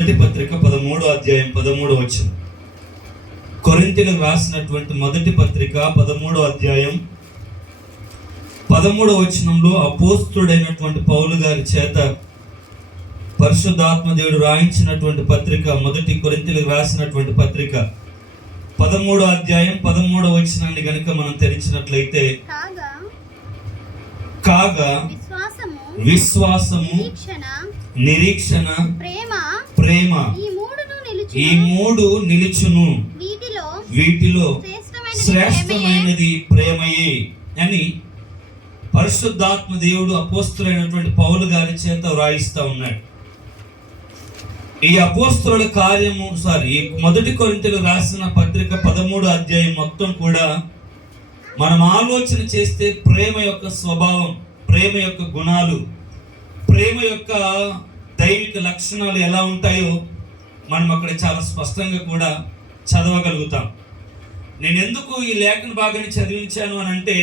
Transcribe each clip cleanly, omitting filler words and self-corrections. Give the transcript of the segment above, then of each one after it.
మొదటి పత్రిక 13వ అధ్యాయం 13వ వచనం. కొరింథీయులకు రాసినటువంటి మొదటి పత్రిక 13వ అధ్యాయం 13వ వచనంలో అపోస్తలుడైనటువంటి పౌలు గారి చేత పరిశుద్ధాత్మ దేవుడు రాయించినటువంటి పత్రిక, మొదటి కొరింథీయులకు రాసినటువంటి పత్రిక 13వ అధ్యాయం 13వ వచనాన్ని గనుక మనం తెరిచినట్లయితే, కాగా విశ్వాసము, నిరీక్షణ, ప్రేమ ఈ మూడు నిలుచును, వీటిలో శ్రేష్టమైనది ప్రేమయే అని పరిశుద్ధాత్మ దేవుడు అపోస్తలుడైనటువంటి పౌలు గారి చేత వ్రాయిస్తా ఉన్నాడు. ఈ అపోస్తలుల కార్యము ఈ మొదటి కొరింథీయులకు రాసిన పత్రిక 13వ అధ్యాయం మొత్తం కూడా మనం ఆలోచన చేస్తే ప్రేమ యొక్క స్వభావం, ప్రేమ యొక్క గుణాలు, ప్రేమ యొక్క దైవిక లక్షణాలు ఎలా ఉంటాయో మనం అక్కడ చాలా స్పష్టంగా కూడా చదవగలుగుతాం. నేను ఎందుకు ఈ లేఖన భాగాన్ని చదివించాను అని అంటే,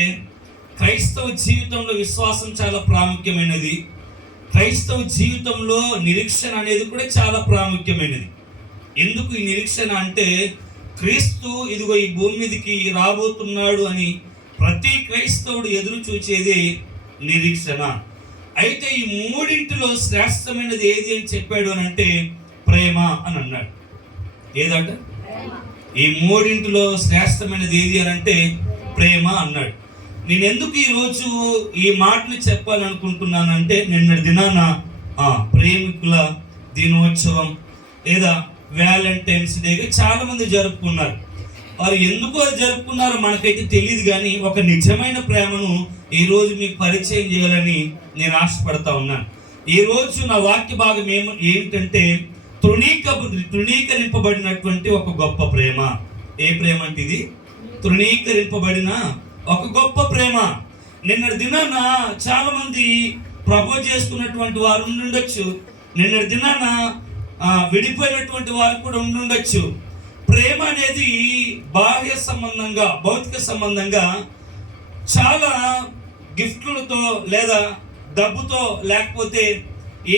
క్రైస్తవ జీవితంలో విశ్వాసం చాలా ప్రాముఖ్యమైనది. క్రైస్తవ జీవితంలో నిరీక్షణ అనేది కూడా చాలా ప్రాముఖ్యమైనది. ఎందుకు ఈ నిరీక్షణ అంటే, క్రీస్తు ఇదిగో ఈ భూమి మీదకి రాబోతున్నాడు అని ప్రతి క్రైస్తవుడు ఎదురు చూచేది నిరీక్షణ. అయితే ఈ మూడింటిలో శ్రేష్టమైనది ఏది అని చెప్పాడు అని అంటే ప్రేమ అని అన్నాడు. ఏదంట? ఈ మూడింటిలో శ్రేష్టమైనది ఏది అని అంటే ప్రేమ అన్నాడు. నేను ఎందుకు ఈరోజు ఈ మాటలు చెప్పాలనుకుంటున్నానంటే, నిన్నటి దినాన ప్రేమికుల దినోత్సవం లేదా వ్యాలంటైన్స్ డేగా చాలా మంది జరుపుకున్నారు. వారు ఎందుకు అది జరుపుకున్నారో మనకైతే తెలియదు, కానీ ఒక నిజమైన ప్రేమను ఈరోజు మీకు పరిచయం చేయాలని నేను ఆశపడతా ఉన్నాను. ఈరోజు నా వాక్య భాగం ఏమిటంటే, తృణీకరింపబడినటువంటి ఒక గొప్ప ప్రేమ. ఏ ప్రేమ అంటే ఇది? తృణీకరింపబడిన ఒక గొప్ప ప్రేమ. నిన్నటి దినాన చాలా మంది ప్రపోజ్ చేసుకున్నటువంటి వారు ఉండుండొచ్చు, నిన్నటి దినాన విడిపోయినటువంటి వారు కూడా ఉండుండొచ్చు. ప్రేమ అనేది బాహ్య సంబంధంగా, భౌతిక సంబంధంగా చాలా గిఫ్ట్లతో లేదా డబ్బుతో లేకపోతే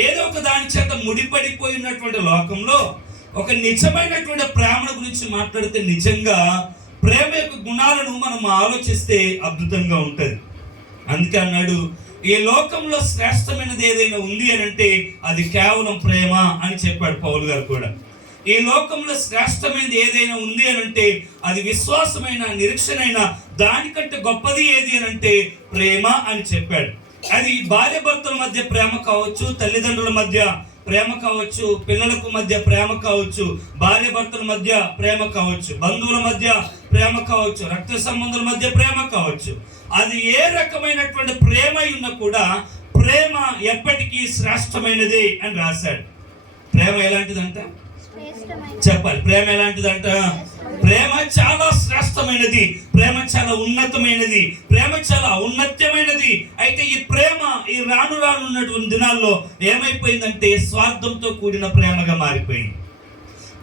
ఏదో ఒక దాని చేత ముడిపడిపోయినటువంటి లోకంలో ఒక నిజమైనటువంటి ప్రేమ గురించి మాట్లాడితే నిజంగా ప్రేమ యొక్క గుణాలను మనం ఆలోచిస్తే అద్భుతంగా ఉంటుంది. అందుకే అన్నాడు, ఈ లోకంలో శ్రేష్టమైనది ఏదైనా ఉంది అని అంటే అది కేవలం ప్రేమ అని చెప్పాడు పౌలు గారు కూడా. ఈ లోకంలో శ్రేష్టమైనది ఏదైనా ఉంది అని అంటే అది విశ్వాసమైన, నిరీక్షణైన, దానికంటే గొప్పది ఏది అని అంటే ప్రేమ అని చెప్పాడు. అది భార్య భర్తల మధ్య ప్రేమ కావచ్చు, తల్లిదండ్రుల మధ్య ప్రేమ కావచ్చు, పిల్లలకు మధ్య ప్రేమ కావచ్చు, భార్య భర్తల మధ్య ప్రేమ కావచ్చు, బంధువుల మధ్య ప్రేమ కావచ్చు, రక్త సంబంధుల మధ్య ప్రేమ కావచ్చు. అది ఏ రకమైనటువంటి ప్రేమ ఉన్నా కూడా ప్రేమ ఎప్పటికీ శ్రేష్టమైనది అని రాశాడు. ప్రేమ ఎలాంటిదంట చెప్పాలి. ప్రేమ ఎలాంటిదంట? ప్రేమ చాలా శ్రేష్టమైనది, ప్రేమ చాలా ఉన్నతమైనది, ప్రేమ చాలా ఔన్నత్యమైనది. అయితే ఈ ప్రేమ ఈ రానున్నటువంటి దినాల్లో ఏమైపోయిందంటే స్వార్థంతో కూడిన ప్రేమగా మారిపోయింది.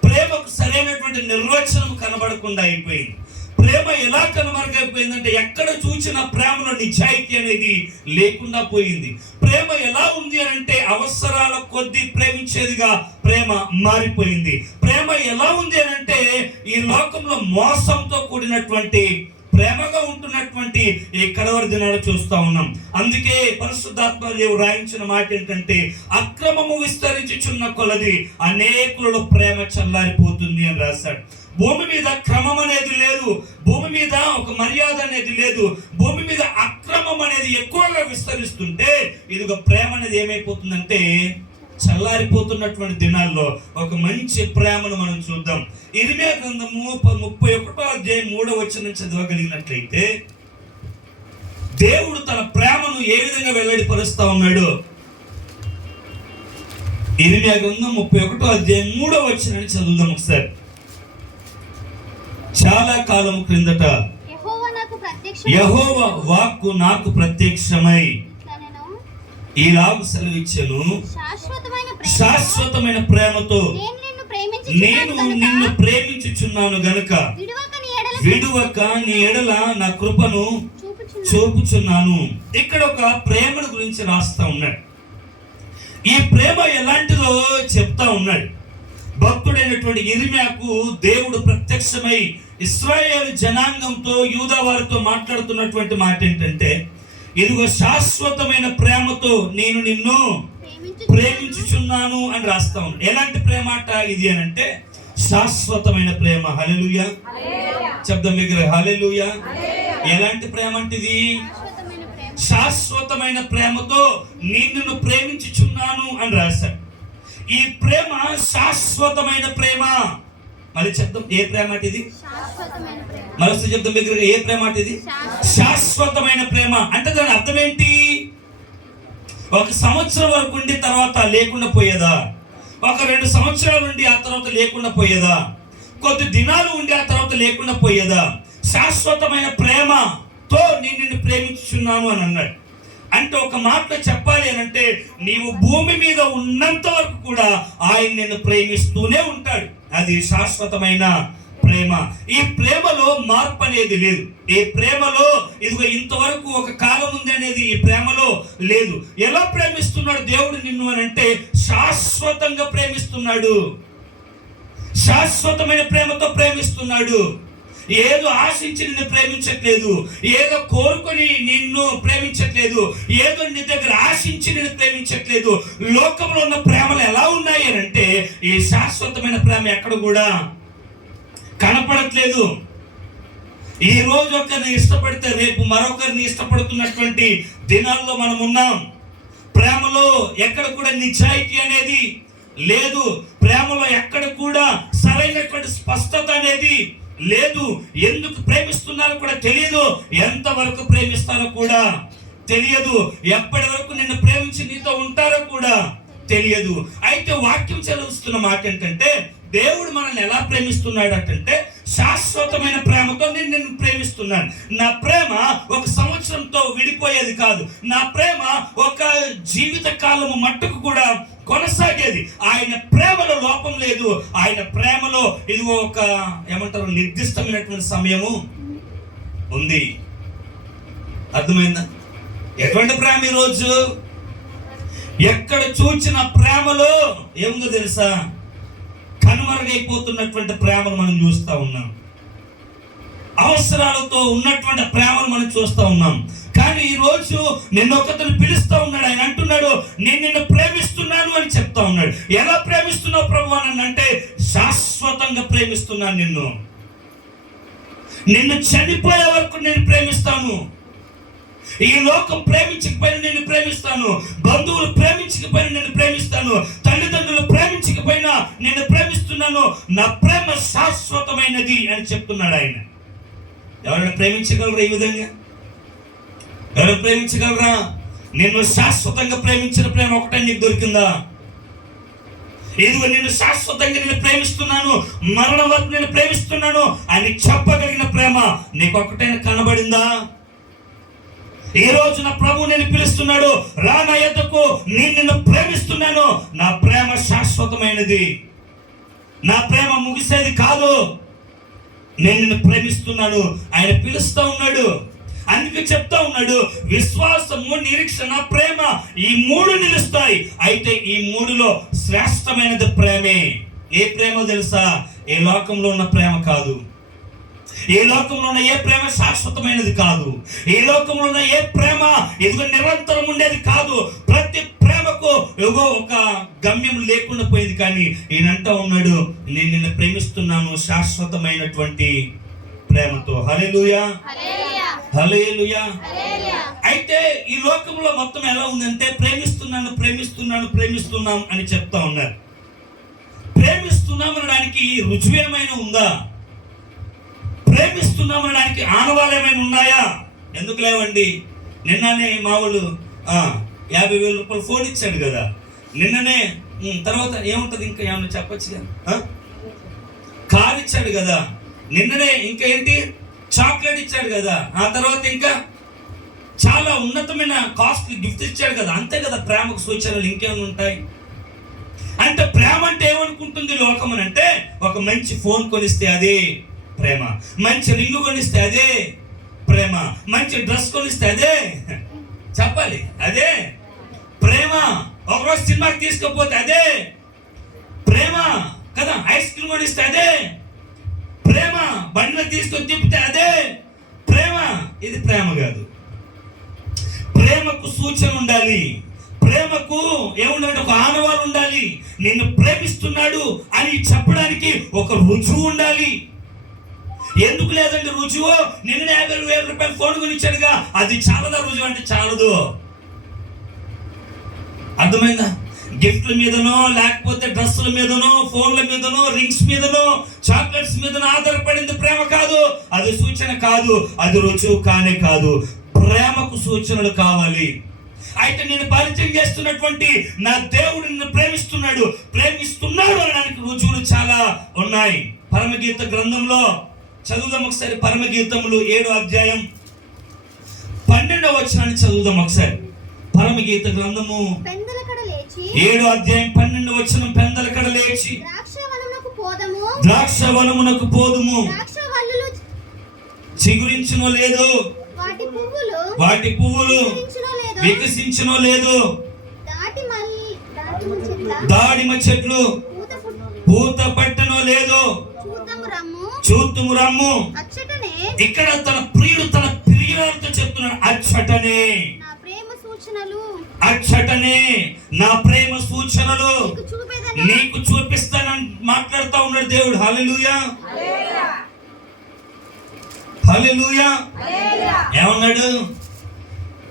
ప్రేమకు సరైనటువంటి నిర్వచనం కనబడకుండా అయిపోయింది. ప్రేమ ఎలా కనుమరుగైపోయిందంటే ఎక్కడ చూసిన ప్రేమలో నిజాయితీ అనేది లేకుండా పోయింది. ప్రేమ ఎలా ఉంది అని అంటే అవసరాల కొద్దీ ప్రేమించేదిగా ప్రేమ మారిపోయింది. ప్రేమ ఎలా ఉంది అని అంటే ఈ లోకంలో మోసంతో కూడినటువంటి ప్రేమగా ఉంటున్నటువంటి ఈ కడవరి దినాలు చూస్తా ఉన్నాం. అందుకే పరిశుద్ధాత్మ దేవుడు రాయించిన మాట ఏంటంటే, అక్రమము విస్తరించుచున్న కొలది అనేకులలో ప్రేమ చల్లారిపోతుంది అని రాశాడు. భూమి మీద క్రమం అనేది లేదు, భూమి మీద ఒక మర్యాద అనేది లేదు, భూమి మీద అక్రమం అనేది ఎక్కువగా విస్తరిస్తుంటే ఇదిగో ప్రేమ అనేది ఏమైపోతుందంటే చల్లారిపోతున్నటువంటి దినాల్లో ఒక మంచి ప్రేమను మనం చూద్దాం. ఇర్మియా గ్రంథము 31వ అధ్యాయం 3వ వచనం చదవగలిగినట్లయితే దేవుడు తన ప్రేమను ఏ విధంగా వెల్లడిపరుస్తా ఉన్నాడు. ఇర్మియా గ్రంథం 31వ అధ్యాయం 3వ వచనాన్ని చదువుదాం ఒకసారి. చాలా కాలం క్రిందట యెహోవా వాక్కు నాకు ప్రత్యక్షమై ఈలాగు సెలవిచ్చెను, శాశ్వతమైన ప్రేమతో నేను నిన్ను ప్రేమించుచున్నాను గనుక విడువక నీ ఎడల నా కృపను చూపుచున్నాను. ఇక్కడ ఒక ప్రేమను గురించి రాస్తా ఉన్నాడు. ఈ ప్రేమ ఎలాంటిదో చెప్తా ఉన్నాడు. భక్తుడైనటువంటి యిర్మీయాకు దేవుడు ప్రత్యక్షమై ఇశ్రాయేలు జనాంగంతో యూదా వారితో మాట్లాడుతున్నటువంటి మాట ఏంటంటే, ఇదిగో శాశ్వతమైన ప్రేమతో నేను నిన్ను ప్రేమించుచున్నాను అని రాస్తా ఉన్నాను. ఎలాంటి ప్రేమ అట ఇది అని అంటే శాశ్వతమైన ప్రేమ. హల్లెలూయా శబ్దం దగ్గర హల్లెలూయా. ఎలాంటి ప్రేమ అంటే ఇది? శాశ్వతమైన ప్రేమతో నిన్ను ప్రేమించుచున్నాను అని రాశాడు. ఈ ప్రేమ శాశ్వతమైన ప్రేమ. మళ్ళీ చెప్తాం, ఏ ప్రేమ అంటే ఇది? మరొక చెప్తాం దగ్గర, ఏ ప్రేమ అంటే ఇది? శాశ్వతమైన ప్రేమ. అంటే దాని అర్థం ఏంటి? ఒక సంవత్సరం వరకు ఉండి తర్వాత లేకుండా పోయేదా? ఒక 2 సంవత్సరాలు ఉండి ఆ తర్వాత లేకుండా పోయేదా? కొద్ది దినాలు ఉండి ఆ తర్వాత లేకుండా పోయేదా? శాశ్వతమైన ప్రేమతో నేను నిన్ను ప్రేమించుచున్నాను అని అన్నాడు. అంటే ఒక మాటలో చెప్పాలి అని అంటే, నీవు భూమి మీద ఉన్నంత వరకు కూడా ఆయన నిన్ను ప్రేమిస్తూనే ఉంటాడు. అది శాశ్వతమైన ప్రేమ. ఈ ప్రేమలో మార్పు అనేది లేదు. ఈ ప్రేమలో ఇదిగో ఇంతవరకు ఒక కాలం ఉంది అనేది ఈ ప్రేమలో లేదు. ఎలా ప్రేమిస్తున్నాడు దేవుడు నిన్ను అని అంటే, శాశ్వతంగా ప్రేమిస్తున్నాడు. శాశ్వతమైన ప్రేమతో ప్రేమిస్తున్నాడు. ఏదో ఆశించి నిన్ను ప్రేమించట్లేదు, ఏదో కోరుకొని నిన్ను ప్రేమించట్లేదు, ఏదో నీ దగ్గర ఆశించి నిన్ను ప్రేమించట్లేదు. లోకంలో ఉన్న ప్రేమలు ఎలా ఉన్నాయి అని అంటే, ఈ శాశ్వతమైన ప్రేమ ఎక్కడ కూడా కనపడట్లేదు. ఈ రోజు ఒకరిని ఇష్టపడితే రేపు మరొకరిని ఇష్టపడుతున్నటువంటి దినాల్లో మనం ఉన్నాం. ప్రేమలో ఎక్కడ కూడా నిజాయితీ అనేది లేదు. ప్రేమలో ఎక్కడ కూడా సరైనటువంటి స్పష్టత అనేది లేదు. ఎందుకు ప్రేమిస్తున్నారో కూడా తెలియదు, ఎంతవరకు ప్రేమిస్తారో కూడా తెలియదు, ఎప్పటి వరకు నిన్ను ప్రేమించి నీతో ఉంటారో కూడా తెలియదు. అయితే వాక్యం చదువుతున్న మాట ఏంటంటే, దేవుడు మనల్ని ఎలా ప్రేమిస్తున్నాడు అంటే, శాశ్వతమైన ప్రేమతో నేను నిన్ను ప్రేమిస్తున్నాను. నా ప్రేమ ఒక సంవత్సరంతో విడిపోయేది కాదు. నా ప్రేమ ఒక జీవిత కాలము మట్టుకు కూడా కొనసాగేది. ఆయన ప్రేమలో లోపం లేదు. ఆయన ప్రేమలో ఇదిగో ఒక ఏమంటారు, నిర్దిష్టమైనటువంటి సమయము ఉంది. అర్థమైందా? ఎటువంటి ప్రేమ ఈరోజు ఎక్కడ చూచిన ప్రేమలో ఏముందో తెలుసా? కనుమరుగైపోతున్నటువంటి ప్రేమను మనం చూస్తూ ఉన్నాం. అవసరాలతో ఉన్నటువంటి ప్రేమను మనం చూస్తూ ఉన్నాం. కానీ ఈ రోజు నిన్ను ఒకతను పిలుస్తూ ఉన్నాడు. ఆయన అంటున్నాడు, నేను నిన్ను ప్రేమిస్తున్నాను అని చెప్తా ఉన్నాడు. ఎలా ప్రేమిస్తున్నావు ప్రభు అని అంటే, శాశ్వతంగా ప్రేమిస్తున్నాను నిన్ను. నిన్ను చనిపోయే వరకు నేను ప్రేమిస్తాను. ఈ లోకం ప్రేమించకపోయినా నేను ప్రేమిస్తాను, బంధువులు ప్రేమించకపోయినా నేను ప్రేమిస్తాను, తల్లిదండ్రులు ప్రేమించకపోయినా నేను ప్రేమిస్తున్నాను. నా ప్రేమ శాశ్వతమైనది అని చెప్తున్నాడు ఆయన. ఎవరైనా ప్రేమించగలరా ఈ విధంగా? ఎవరైనా ప్రేమించగలరా? నిన్ను శాశ్వతంగా ప్రేమించిన ప్రేమ ఒకటే నీకు దొరికిందా? ఇదిగో నేను శాశ్వతంగా నేను ప్రేమిస్తున్నాను, మరణం వరకు నేను ప్రేమిస్తున్నాను అని చెప్పగలిగిన ప్రేమ నీకు ఒకటైనా కనబడిందా? ఈ రోజు నా ప్రభు నేను పిలుస్తున్నాడు, రా నా యొద్దకు, నేను నిన్ను ప్రేమిస్తున్నాను. నా ప్రేమ శాశ్వతమైనది, నా ప్రేమ ముగిసేది కాదు. నేను నిన్ను ప్రేమిస్తున్నాను. ఆయన పిలుస్తూ ఉన్నాడు. అందుకే చెప్తా ఉన్నాడు, విశ్వాసము, నిరీక్షణ, ప్రేమ, ఈ 3 నిలుస్తాయి. అయితే ఈ 3లో శ్రేష్టమైనది ప్రేమే. ఏ ప్రేమ తెలుసా? ఈ లోకంలో ఉన్న ప్రేమ కాదు. ఈ లోకంలో ఉన్న ఏ ప్రేమ శాశ్వతమైనది కాదు. ఈ లోకంలో ఉన్న ఏ ప్రేమ ఇదిగో నిరంతరం ఉండేది కాదు. ప్రతి ప్రేమకు ఏదో ఒక గమ్యం లేకుండా పోయింది. కానీ ఈయనంటా ఉన్నాడు, నేను నిన్ను ప్రేమిస్తున్నాను శాశ్వతమైనటువంటి ప్రేమతో. హల్లెలూయా, హల్లెలూయా. అయితే ఈ లోకంలో మొత్తం ఎలా ఉందంటే, ప్రేమిస్తున్నాను ప్రేమిస్తున్నాను ప్రేమిస్తున్నాం అని చెప్తా ఉన్నారు. ప్రేమిస్తున్నాం అనడానికి రుజువు ఏమైనా ఉందా? ప్రేమిస్తున్నాం అనడానికి ఆనవాళ్ళు ఏమైనా ఉన్నాయా? ఎందుకు లేవండి. నిన్ననే మామూలు 50,000 రూపాయలు ఫోన్ ఇచ్చాడు కదా, నిన్ననే. తర్వాత ఏముంటుంది, ఇంకా ఏమన్నా చెప్పచ్చు కదా. కార్ ఇచ్చాడు కదా నిన్ననే. ఇంకా ఏంటి, చాక్లెట్ ఇచ్చాడు కదా. ఆ తర్వాత ఇంకా చాలా ఉన్నతమైన కాస్ట్లీ గిఫ్ట్ ఇచ్చాడు కదా. అంతే కదా ప్రేమకు సూచనలు. ఇంకేమైనా ఉంటాయి అంటే? ప్రేమ అంటే ఏమనుకుంటుంది లోకం అని అంటే, ఒక మంచి ఫోన్ కొనిస్తే అదే ప్రేమ, మంచి రింగు కొనిస్తే అదే ప్రేమ, మంచి డ్రెస్ కొనిస్తే అదే, చెప్పాలి అదే ప్రేమ. ఒకరోజు సినిమాకి తీసుకపోతే అదే ప్రేమ కదా. ఇస్తే అదే ప్రేమ. బండిలో తీసుకొని తిప్పితే అదే ప్రేమ. ఇది ప్రేమ కాదు. ప్రేమకు సూచన ఉండాలి. ప్రేమకు ఏముండాలి? ఒక ఆనవాలు ఉండాలి. నిన్ను ప్రేమిస్తున్నాడు అని చెప్పడానికి ఒక రుజువు ఉండాలి. ఎందుకు లేదండి రుజువు? నిన్న 50,000 రూపాయలు ఫోన్ కొనిచ్చాడుగా, అది చాలదా రుజువు అంటే? చాలదు. అర్థమైందా? గిఫ్ట్ల మీదనో, లేకపోతే డ్రెస్సుల మీదనో, ఫోన్ల మీదనో, రింగ్స్ మీదనో, చాక్లెట్స్ మీదనో ఆధారపడింది ప్రేమ కాదు. అది సూచన కాదు, అది రుజువు కానే కాదు. ప్రేమకు సూచనలు కావాలి. అయితే నేను పరిచయం చేస్తున్నటువంటి నా దేవుడు నిన్ను ప్రేమిస్తున్నాడు అనడానికి రుజువులు చాలా ఉన్నాయి. పరమగీత గ్రంథంలో చదువుదాం ఒకసారి. పరమగీతములు 7వ అధ్యాయం 12వ వచనాన్ని చదువుదాం ఒకసారి. పరమగీత గ్రంథము 7వ అధ్యాయం 12వ వచనం. పెందలకడ లేచి ద్రాక్షవనమునకు పోదుము, చిగురించునో లేదో, వాటి పువ్వులు వికసించునో లేదో, దాడిమ చెట్లు పూత పట్టనో లేదో, చూతుము రమ్ము. ఇక్కడ తన ప్రియుడు తన ప్రియులతో చెప్తున్నాడు, అచ్చటనే నా ప్రేమ సూచనలు నీకు చూపిస్తానని మాట్లాడుతూ ఉన్నాడు దేవుడు. హల్లెలూయా, హల్లెలూయా. ఏమన్నాడు?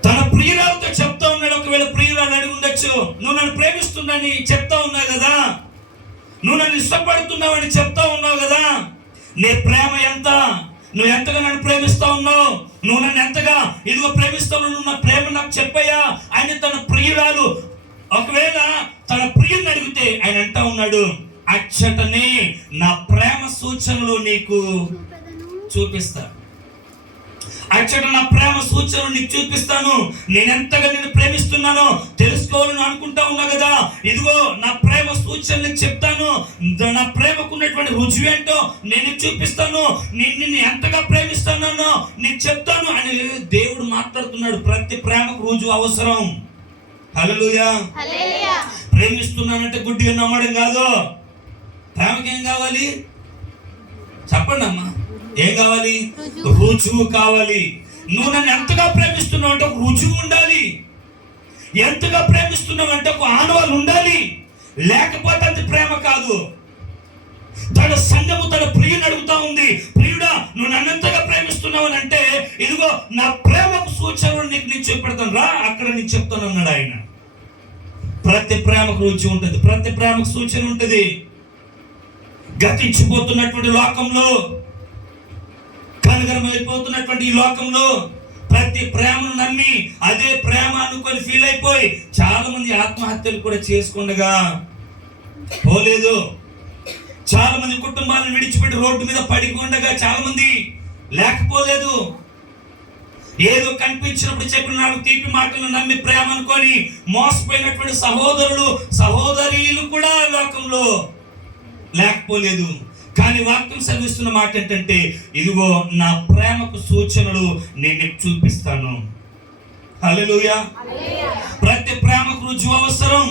తన ప్రియురాలతో చెప్తా ఉన్నాడు. ఒకవేళ ప్రియురాలు అడిగి ఉండొచ్చు, నువ్వు నన్ను ప్రేమిస్తున్నాని చెప్తా ఉన్నావు కదా, నువ్వు నన్ను ఇష్టపడుతున్నావు అని చెప్తా ఉన్నావు కదా, నీ ప్రేమ ఎంత? నువ్వు ఎంతగా నన్ను ప్రేమిస్తా ఉన్నావు, నువ్వు నన్ను ఎంతగా ఇదిగో ప్రేమిస్తావు, నువ్వు నా ప్రేమ నాకు చెప్పయ్యా అని తన ప్రియురాలు ఒకవేళ తన ప్రియుని అడిగితే ఆయన అంటా ఉన్నాడు, అచ్చటనే నా ప్రేమ సూచనలు నీకు చూపిస్తా. అచ్చట నా ప్రేమ సూచనలు నీకు చూపిస్తాను. నేను ఎంతగా నిన్ను ప్రేమిస్తున్నానో తెలుసుకోవాలని అనుకుంటా ఉన్నా కదా, ఇదిగో నా ప్రేమ సూచనలు చెప్తాను. నా ప్రేమకు ఉన్నటువంటి రుజువు ఏంటో నేను చూపిస్తాను. నిన్ను ఎంతగా ప్రేమిస్తున్నానో నీకు చెప్తాను అని దేవుడు మాట్లాడుతున్నాడు. ప్రతి ప్రేమకు రుజువు అవసరం. హల్లెలూయా. ప్రేమిస్తున్నానంటే గుడ్డిగా నమ్మడం కాదు. ప్రేమకి ఏం కావాలి చెప్పండి అమ్మా? ఏం కావాలి? రుజువు కావాలి. నువ్వు నన్ను ఎంతగా ప్రేమిస్తున్నావు అంటే ఒక రుజువు ఉండాలి. ఎంతగా ప్రేమిస్తున్నావు అంటే ఒక ఆనవాలు ఉండాలి. లేకపోతే అది ప్రేమ కాదు. తన సంఘము తన ప్రియుని అడుగుతా ఉంది, ప్రియుడా నువ్వు నన్ను ఎంతగా ప్రేమిస్తున్నావు అని అంటే, ఇదిగో నా ప్రేమకు సూచనలు నీకు నేను చూపెడతాను రా, అక్కడ నేను చెప్తాను అన్నాడు ఆయన. ప్రతి ప్రేమకు రుచి ఉంటుంది, ప్రతి ప్రేమకు సూచన ఉంటుంది. గతించిపోతున్నటువంటి లోకంలో, కనగరమైపోతున్నటువంటి ఈ లోకంలో ప్రతి ప్రేమను నమ్మి అదే ప్రేమ అనుకొని ఫీల్ అయిపోయి చాలా మంది ఆత్మహత్యలు కూడా చేసుకుండగా పోలేదు. చాలా మంది కుటుంబాలను విడిచిపెట్టి రోడ్డు మీద పడికొండగా చాలా మంది లేకపోలేదు. ఏదో కనిపించినప్పుడు చెప్పిన నాకు తీపి మాటలను నమ్మి ప్రేమ అనుకొని మోసపోయినటువంటి సహోదరులు సహోదరీలు కూడా లోకంలో లేకపోలేదు. కానీ వాక్యం చదివిస్తున్న మాట ఏంటంటే, ఇదిగో నా ప్రేమకు సూచనలు నేను చూపిస్తాను. హల్లెలూయా. ప్రతి ప్రేమకు రుజువు అవసరం.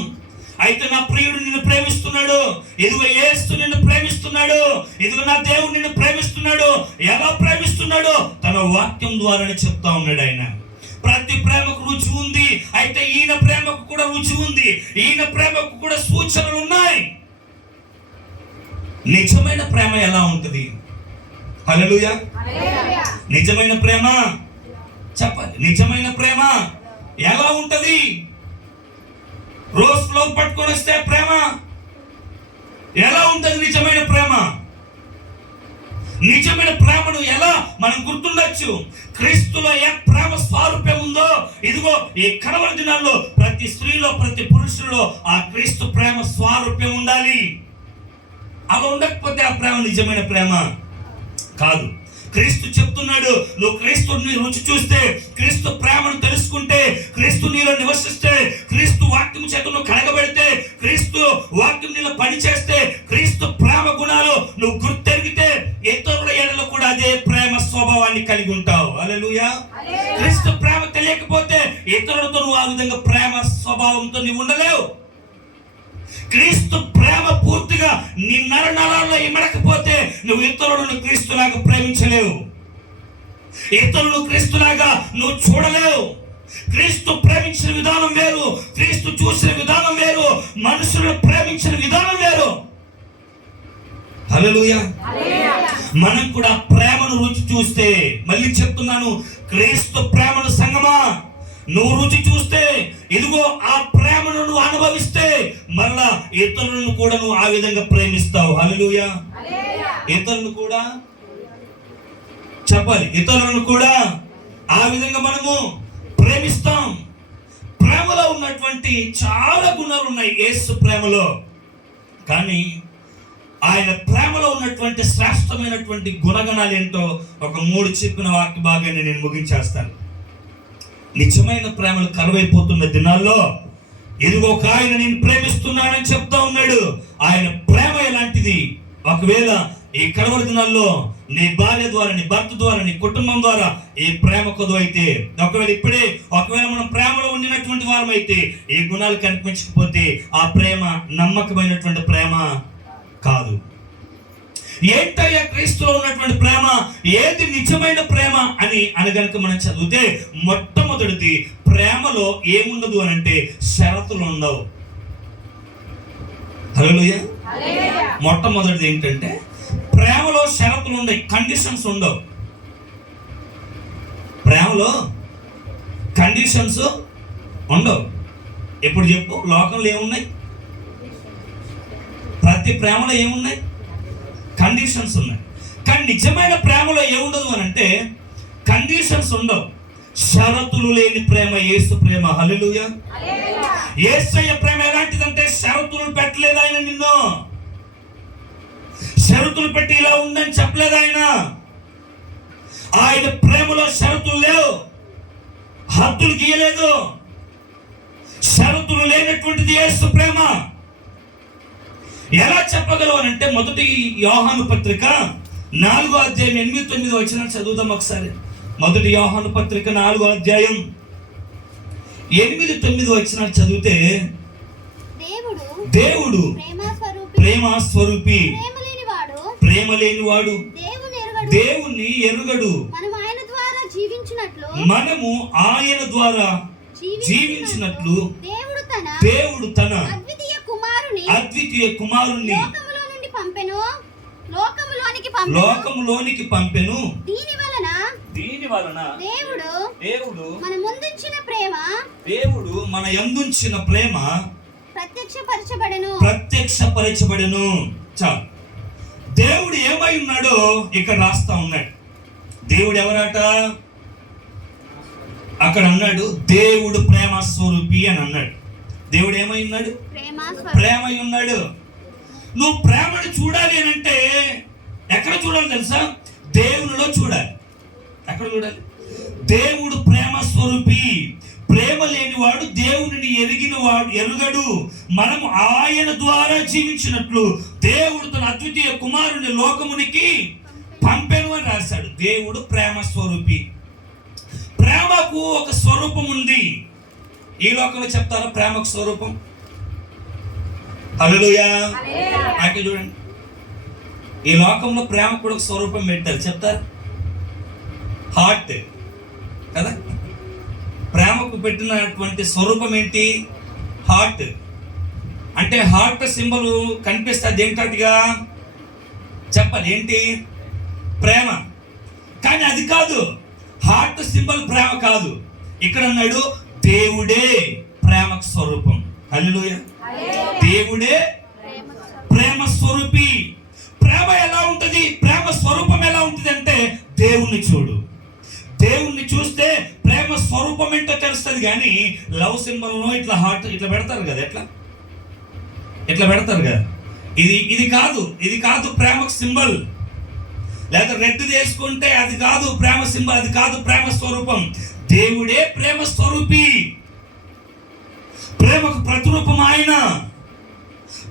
అయితే నా ప్రియుడు నిన్ను ప్రేమిస్తున్నాడు, ఇదిగో యేసు నిన్ను ప్రేమిస్తున్నాడు, ఇదిగో నా దేవుడు నిన్ను ప్రేమిస్తున్నాడు. ఎలా ప్రేమిస్తున్నాడు? తన వాక్యం ద్వారానే చెప్తా ఉన్నాడు ఆయన. ప్రతి ప్రేమకు రుజువు ఉంది. అయితే ఈయన ప్రేమకు కూడా రుజువు ఉంది, ఈయన ప్రేమకు కూడా సూచనలు ఉన్నాయి. నిజమైన ప్రేమ ఎలా ఉంటుంది? హల్లెలూయా. నిజమైన ప్రేమ చెప్పండి. నిజమైన ప్రేమ ఎలా ఉంటది? రోజ్ ఫ్లవర్ పట్టుకొని వస్తే ప్రేమ ఎలా ఉంటది? నిజమైన ప్రేమ. నిజమైన ప్రేమను ఎలా మనం గుర్తుండొచ్చు? క్రీస్తులో ఏ ప్రేమ స్వారూప్యం ఉందో, ఇదిగో ఈ కడవరి దినాల్లో ప్రతి స్త్రీలో ప్రతి పురుషుల్లో ఆ క్రీస్తు ప్రేమ స్వారూప్యం ఉండాలి. అలా ఉండకపోతే ఆ ప్రేమ నిజమైన ప్రేమ కాదు. క్రీస్తు చెప్తున్నాడు, నువ్వు క్రీస్తుని రుచి చూస్తే, క్రీస్తు ప్రేమను తెలుసుకుంటే, క్రీస్తు నీలో నివసిస్తే, క్రీస్తు వాక్యం చేత నువ్వు కడగబెడితే, క్రీస్తు వాక్యం నీలో పని చేస్తే, క్రీస్తు ప్రేమ గుణాలు నువ్వు గుర్తెరిగితే ఇతరుల ఎడలో కూడా అదే ప్రేమ స్వభావాన్ని కలిగి ఉంటావు. హల్లెలూయా. క్రీస్తు ప్రేమ తెలియకపోతే ఇతరులతో నువ్వు ఆ విధంగా ప్రేమ స్వభావంతో నువ్వు ఉండలేవు. క్రీస్తు ప్రేమ పూర్తిగా నీ నరనరాల్లో ప్రేమలో ఇమడకపోతే నువ్వు ఇతరులను క్రీస్తులాగా ప్రేమించలేవు, ఇతరులను క్రీస్తులాగా నువ్వు చూడలేవు. క్రీస్తు ప్రేమించిన విధానం వేరు, క్రీస్తు చూసిన విధానం వేరు, మనుషులను ప్రేమించిన విధానం వేరు. హల్లెలూయా. మనం కూడా ప్రేమను రుచి చూస్తే, మళ్ళీ చెప్తున్నాను, క్రీస్తు ప్రేమను సంగమా నువ్వు రుచి చూస్తే, ఇదిగో ఆ ప్రేమను నువ్వు అనుభవిస్తే మరలా ఇతరులను కూడా నువ్వు ఆ విధంగా ప్రేమిస్తావు. హల్లెలూయా. ఇతరులను కూడా చెప్పాలి, ఇతరులను కూడా ఆ విధంగా మనము ప్రేమిస్తాం. ప్రేమలో ఉన్నటువంటి చాలా గుణాలు ఉన్నాయి యేసు ప్రేమలో, కానీ ఆయన ప్రేమలో ఉన్నటువంటి శ్రేష్టమైనటువంటి గుణగణాలు ఏంటో ఒక 3 చెప్పిన వాక్య భాగాన్ని నేను ముగించేస్తాను. నిజమైన ప్రేమలు కరువైపోతున్న దినాల్లో ఇదిగో ఒక ఆయన నేను ప్రేమిస్తున్నానని చెప్తా ఉన్నాడు. ఆయన ప్రేమ ఎలాంటిది? ఒకవేళ ఈ కడవరి దినాల్లో నీ భార్య ద్వారా, నీ భర్త ద్వారా, నీ కుటుంబం ద్వారా ఈ ప్రేమ కొద్దు అయితే, ఒకవేళ మనం ప్రేమలో ఉండినటువంటి వారం అయితే ఈ గుణాలు కనిపించకపోతే ఆ ప్రేమ నమ్మకమైనటువంటి ప్రేమ కాదు. ఏంటయ్యా క్రీస్తులో ఉన్నటువంటి ప్రేమ, ఏది నిజమైన ప్రేమ అని అనగనక మనం చదివితే మొట్టమొదటిది, ప్రేమలో ఏముండదు అని అంటే షరతులు ఉండవు. హల్లెలూయా. మొట్టమొదటిది ఏంటంటే ప్రేమలో షరతులు ఉండవు, కండిషన్స్ ఉండవు. ప్రేమలో కండిషన్స్ ఉండవు. ఎప్పుడు చెప్పు, లోకంలో ఏమున్నాయి? ప్రతి ప్రేమలో ఏమున్నాయి? కండిషన్స్ ఉన్నాయి. కానీ నిజమైన ప్రేమలో ఏముండదు అని అంటే కండిషన్స్ ఉండవు, షరతులు లేని ప్రేమ యేసు ప్రేమ. హల్లెలూయా. యేసయ్య ప్రేమ ఎలాంటిదంటే షరతులు పెట్టలేదు ఆయన, నిన్ను షరతులు పెట్టి ఇలా ఉందని చెప్పలేదు ఆయన. ఆయన ప్రేమలో షరతులు లేవు, హద్దులు గీయలేదు. షరతులు లేనటువంటిది యేసు ప్రేమ. ఎలా చెప్పగలవు అని అంటే మొదటి యోహాను పత్రిక 4వ అధ్యాయం 8-9 వచనాలు చదువుదాం ఒకసారి. మొదటి యోహాను పత్రిక 4వ అధ్యాయం 8-9 వచనాలు చదివితే, దేవుడు ప్రేమ స్వరూపి, ప్రేమ లేనివాడు దేవుణ్ణి ఎరుగడు. మనము ఆయన ద్వారా జీవించినట్లు దేవుడు తన అద్వితీయ కుమారుణ్ణి లోకములోనికి పంపెను. దీని వలన దేవుడు మన యందుంచిన ప్రేమ ప్రత్యక్షపరచబడెను. చాలు. దేవుడు ఏమై ఉన్నాడో ఇక్కడ రాస్తా ఉన్నాడు. దేవుడు ఎవరట? అక్కడ అన్నాడు దేవుడు ప్రేమ స్వరూపి అని అన్నాడు. దేవుడు ఏమై ఉన్నాడు? ప్రేమై ఉన్నాడు. నువ్వు ప్రేమను చూడాలి అని అంటే ఎక్కడ చూడాలి తెలుసా? దేవునిలో చూడాలి. ఎక్కడ చూడాలి? దేవుడు ప్రేమ స్వరూపి, ప్రేమ లేనివాడు దేవునిని ఎరుగడు. మనము ఆయన ద్వారా జీవించినట్లు దేవుడు తన అద్వితీయ కుమారుని లోకమునికి పంపెను అని రాశాడు. దేవుడు ప్రేమ స్వరూపి. ప్రేమకు ఒక స్వరూపం ఉంది. ఈ లోకంలో చెప్తారా ప్రేమకు స్వరూపం? హల్లెలూయా. అయితే చూడండి, ఈ లోకంలో ప్రేమకు కూడా ఒక స్వరూపం పెట్టారు. చెప్తారు? హార్ట్ కదా. ప్రేమకు పెట్టినటువంటి స్వరూపం ఏంటి? హార్ట్. అంటే హార్ట్ సింబల్ కనిపిస్తే అదేంటట్టుగా చెప్పాలి, ఏంటి? ప్రేమ. కానీ అది కాదు, హార్ట్ సింబల్ ప్రేమ కాదు. ఇక్కడ అన్నాడు దేవుడే ప్రేమకు స్వరూపం. హల్లెలూయా. దేవుడే ప్రేమ స్వరూపి. ప్రేమ ఎలా ఉంటుంది? ప్రేమ స్వరూపం ఎలా ఉంటుంది అంటే దేవుణ్ణి చూడు. దేవుణ్ణి చూస్తే ప్రేమ స్వరూపం ఏంటో తెలుస్తుంది. కానీ లవ్ సింబల్ను ఇట్లా హార్ట్ ఇట్లా పెడతారు కదా, ఇట్లా పెడతారు కదా. ఇది కాదు ప్రేమకు సింబల్. లేదా రెడ్ చేసుకుంటే అది కాదు ప్రేమ సింబల్, అది కాదు ప్రేమ స్వరూపం. దేవుడే ప్రేమ స్వరూపి. ప్రేమకు ప్రతిరూపం ఆయన.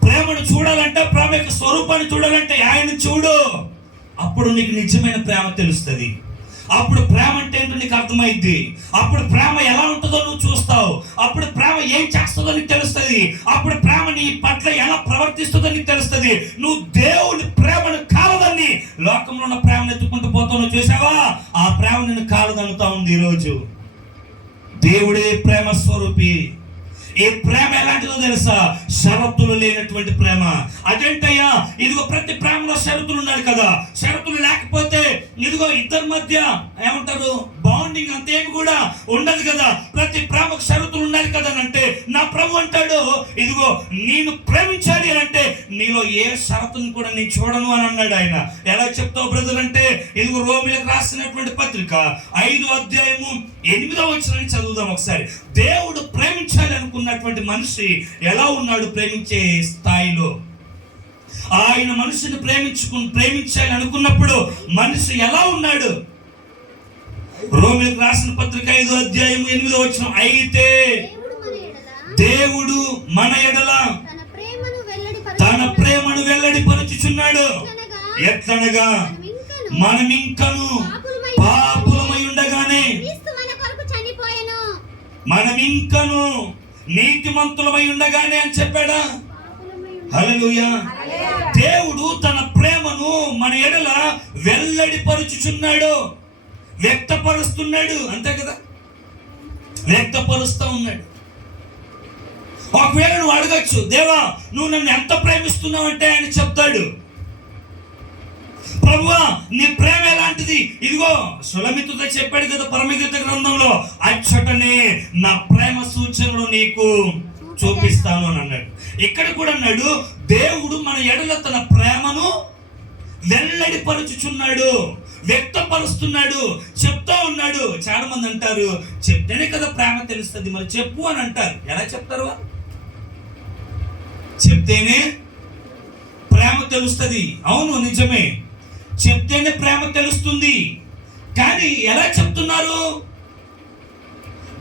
ప్రేమను చూడాలంటే, ప్రేమ యొక్క స్వరూపాన్ని చూడాలంటే ఆయన చూడు. అప్పుడు నీకు నిజమైన ప్రేమ తెలుస్తుంది. అప్పుడు ప్రేమ అంటే ఏంటో నీకు అర్థమైద్ది. అప్పుడు ప్రేమ ఎలా ఉంటుందో నువ్వు చూస్తావు. అప్పుడు ప్రేమ ఏం చేస్తుందో నీకు తెలుస్తుంది. అప్పుడు ప్రేమ నీ పట్ల ఎలా ప్రవర్తిస్తుందో నీకు తెలుస్తుంది. నువ్వు దేవుని ప్రేమను కాలదని లోకంలో ఉన్న ప్రేమను ఎత్తుకుంటూ పోతావు. చూసావా? ఆ ప్రేమ నిన్ను కాలదనుతా ఉంది. ఈరోజు దేవుడే ప్రేమ స్వరూపి. ఈ ప్రేమ ఎలాంటిదో తెలుసా? షరతులు లేనటువంటి ప్రేమ. అదేంటయ్యా? ఇదిగో ప్రతి ప్రేమలో షరతులు ఉన్నాయి కదా. షరతులు లేకపోతే ఇదిగో ఇద్దరి మధ్య ఏమంటారు, బాండింగ్ అంతేమి కూడా ఉండదు కదా. ప్రతి ప్రేమకు షరతులు ఉన్నాయి కదా అని అంటే నా ప్రభు అంటాడు, ఇదిగో నేను ప్రేమించాలి అని అంటే నీలో ఏ షరతును కూడా నేను చూడను అని అన్నాడు ఆయన. ఎలా చెప్తావు బ్రదర్ అంటే, ఇదిగో రోమిలకు రాసినటువంటి పత్రిక 5:8 చదువుదాం ఒకసారి. దేవుడు ప్రేమించాలి అనుకున్నటువంటి మనిషి ఎలా ఉన్నాడు? ప్రేమించే స్థాయిలో ఆయన మనిషిని ప్రేమించాలి అనుకున్నప్పుడు మనిషి ఎలా ఉన్నాడు? రోమిలకు రాసిన పత్రిక 5:8 అయితే దేవుడు మన ఎడల తన ప్రేమను వెల్లడిపరచుచున్నాడు. ఎట్లనగా మనమింకను పాపులమై ఉండగానే మనమింకను నీతిమంతులమై ఉండగానే అని చెప్పాడా? హల్లెలూయా. దేవుడు తన ప్రేమను మన ఎడల వెల్లడిపరుచుచున్నాడు, వ్యక్తపరుస్తున్నాడు. అంతే కదా, వ్యక్తపరుస్తూ ఉన్నాడు. ఒకవేళ నువ్వు అడగచ్చు, దేవా నువ్వు నన్ను ఎంత ప్రేమిస్తున్నావు అంటే ఆయన చెప్తాడు, ప్రభువా నీ ప్రేమ ఎలాంటిది? ఇదిగో సులమితుతో చెప్పాడు కదా పరమగీత గ్రంథంలో, అచ్చటనే నా ప్రేమ సూచనలు నీకు చూపిస్తాను అని అన్నాడు. ఇక్కడ కూడా అన్నాడు, దేవుడు మన ఎడల తన ప్రేమను వెల్లడిపరుచుచున్నాడు, వ్యక్తపరుస్తున్నాడు, చెప్తా ఉన్నాడు. చాలా మంది అంటారు, చెప్తేనే కదా ప్రేమ తెలుస్తుంది, మరి చెప్పు అని అంటారు. ఎలా చెప్తారు? చెప్తేనే ప్రేమ తెలుస్తుంది. అవును, నిజమే, చెప్తేనే ప్రేమ తెలుస్తుంది. కానీ ఎలా చెప్తున్నారు?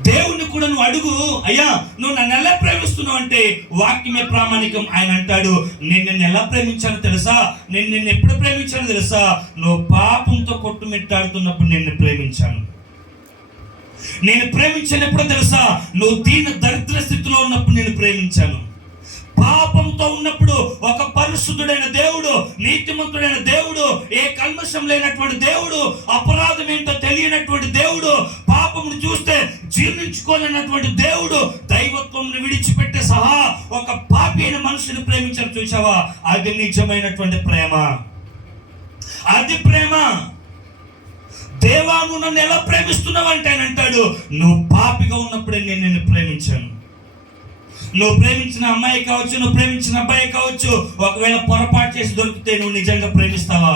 దేవుణ్ణి కూడా నువ్వు అడుగు, అయ్యా నువ్వు నన్ను ఎలా ప్రేమిస్తున్నావు అంటే వాక్యమే ప్రామాణికం. ఆయన అంటాడు, నేను నిన్ను ఎలా ప్రేమించానో తెలుసా? నేను నిన్ను ఎప్పుడు ప్రేమించానో తెలుసా? నువ్వు పాపంతో కొట్టుమిట్టాడుతున్నప్పుడు నిన్ను ప్రేమించాను. నేను ప్రేమించాను ఎప్పుడో తెలుసా? నువ్వు దీన దరిద్ర స్థితిలో ఉన్నప్పుడు నేను ప్రేమించాను. పాపంతో ఉన్నప్పుడు ఒక పరిశుద్ధుడైన దేవుడు, నీతిమంతుడైన దేవుడు, ఏ కల్మషం లేనటువంటి దేవుడు, అపరాధం ఏంటో తెలియనటువంటి దేవుడు, పాపమును చూస్తే జీర్ణించుకోలేనటువంటి దేవుడు, దైవత్వం విడిచిపెట్టే సహా ఒక పాపి అయిన మనుషుని ప్రేమించారు. చూసావా? అది నిజమైనటువంటి ప్రేమ. అది ప్రేమ. దేవా నువ్వు నన్ను ఎలా ప్రేమిస్తున్నావు అంటే ఆయన అంటాడు, నువ్వు పాపిగా ఉన్నప్పుడే నేను నిన్ను ప్రేమించాను. నువ్వు ప్రేమించిన అమ్మాయి కావచ్చు, నువ్వు ప్రేమించిన అబ్బాయి కావచ్చు, ఒకవేళ పొరపాటు చేసి దొరికితే నువ్వు నిజంగా ప్రేమిస్తావా?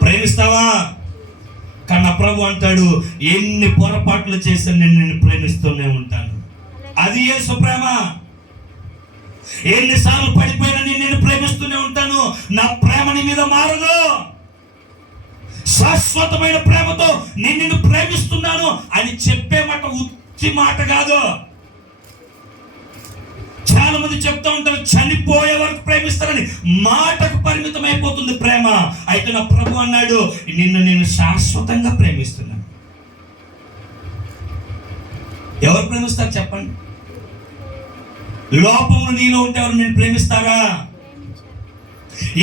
ప్రేమిస్తావా? కన్నా ప్రభు అంటాడు, ఎన్ని పొరపాట్లు చేసి నేను ప్రేమిస్తూనే ఉంటాను. అది యేసు ప్రేమ. ఎన్నిసార్లు పడిపోయినా నేను ప్రేమిస్తూనే ఉంటాను. నా ప్రేమ నీ మీద మారదు. శాశ్వతమైన ప్రేమతో నిన్ను ప్రేమిస్తున్నాను అని చెప్పే మాట కాదు. చాలా మంది చెప్తా ఉంటారు, చనిపోయే వరకు ప్రేమిస్తారని. మాటకు పరిమితం అయిపోతుంది ప్రేమ. అయితే నా ప్రభు అన్నాడు, నిన్ను నేను శాశ్వతంగా ప్రేమిస్తున్నాను. ఎవరు ప్రేమిస్తారు చెప్పండి? లోపములు నీలో ఉంటే ఎవరు నిన్ను ప్రేమిస్తారా?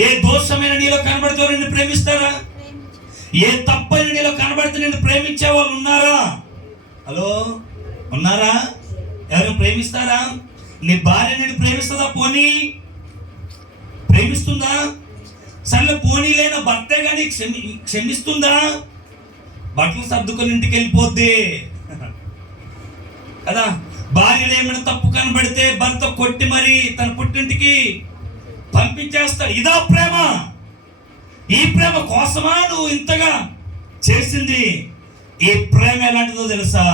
ఏ దోషమైన నీలో కనబడితే ఎవరు నిన్ను ప్రేమిస్తారా? ఏ తప్పైన నీలో కనబడితే నిన్ను ప్రేమించే వాళ్ళు ఉన్నారా? హలో, ఉన్నారా? ఎవరైనా ప్రేమిస్తారా? నీ భార్య నిన్ను ప్రేమిస్తుందా? పోనీ ప్రేమిస్తుందా? సరే పోనీ లేని భర్తే కానీ క్షమిస్తుందా? బట్టలు సర్దుకొని ఇంటికి వెళ్ళిపోద్ది కదా. భార్యలు ఏమైనా తప్పు కనబడితే భర్త కొట్టి మరి తన పుట్టింటికి పంపించేస్తాడు. ఇదా ప్రేమ? ఈ ప్రేమ కోసమా నువ్వు ఇంతగా చేసింది? ఈ ప్రేమ ఎలాంటిదో తెలుసా?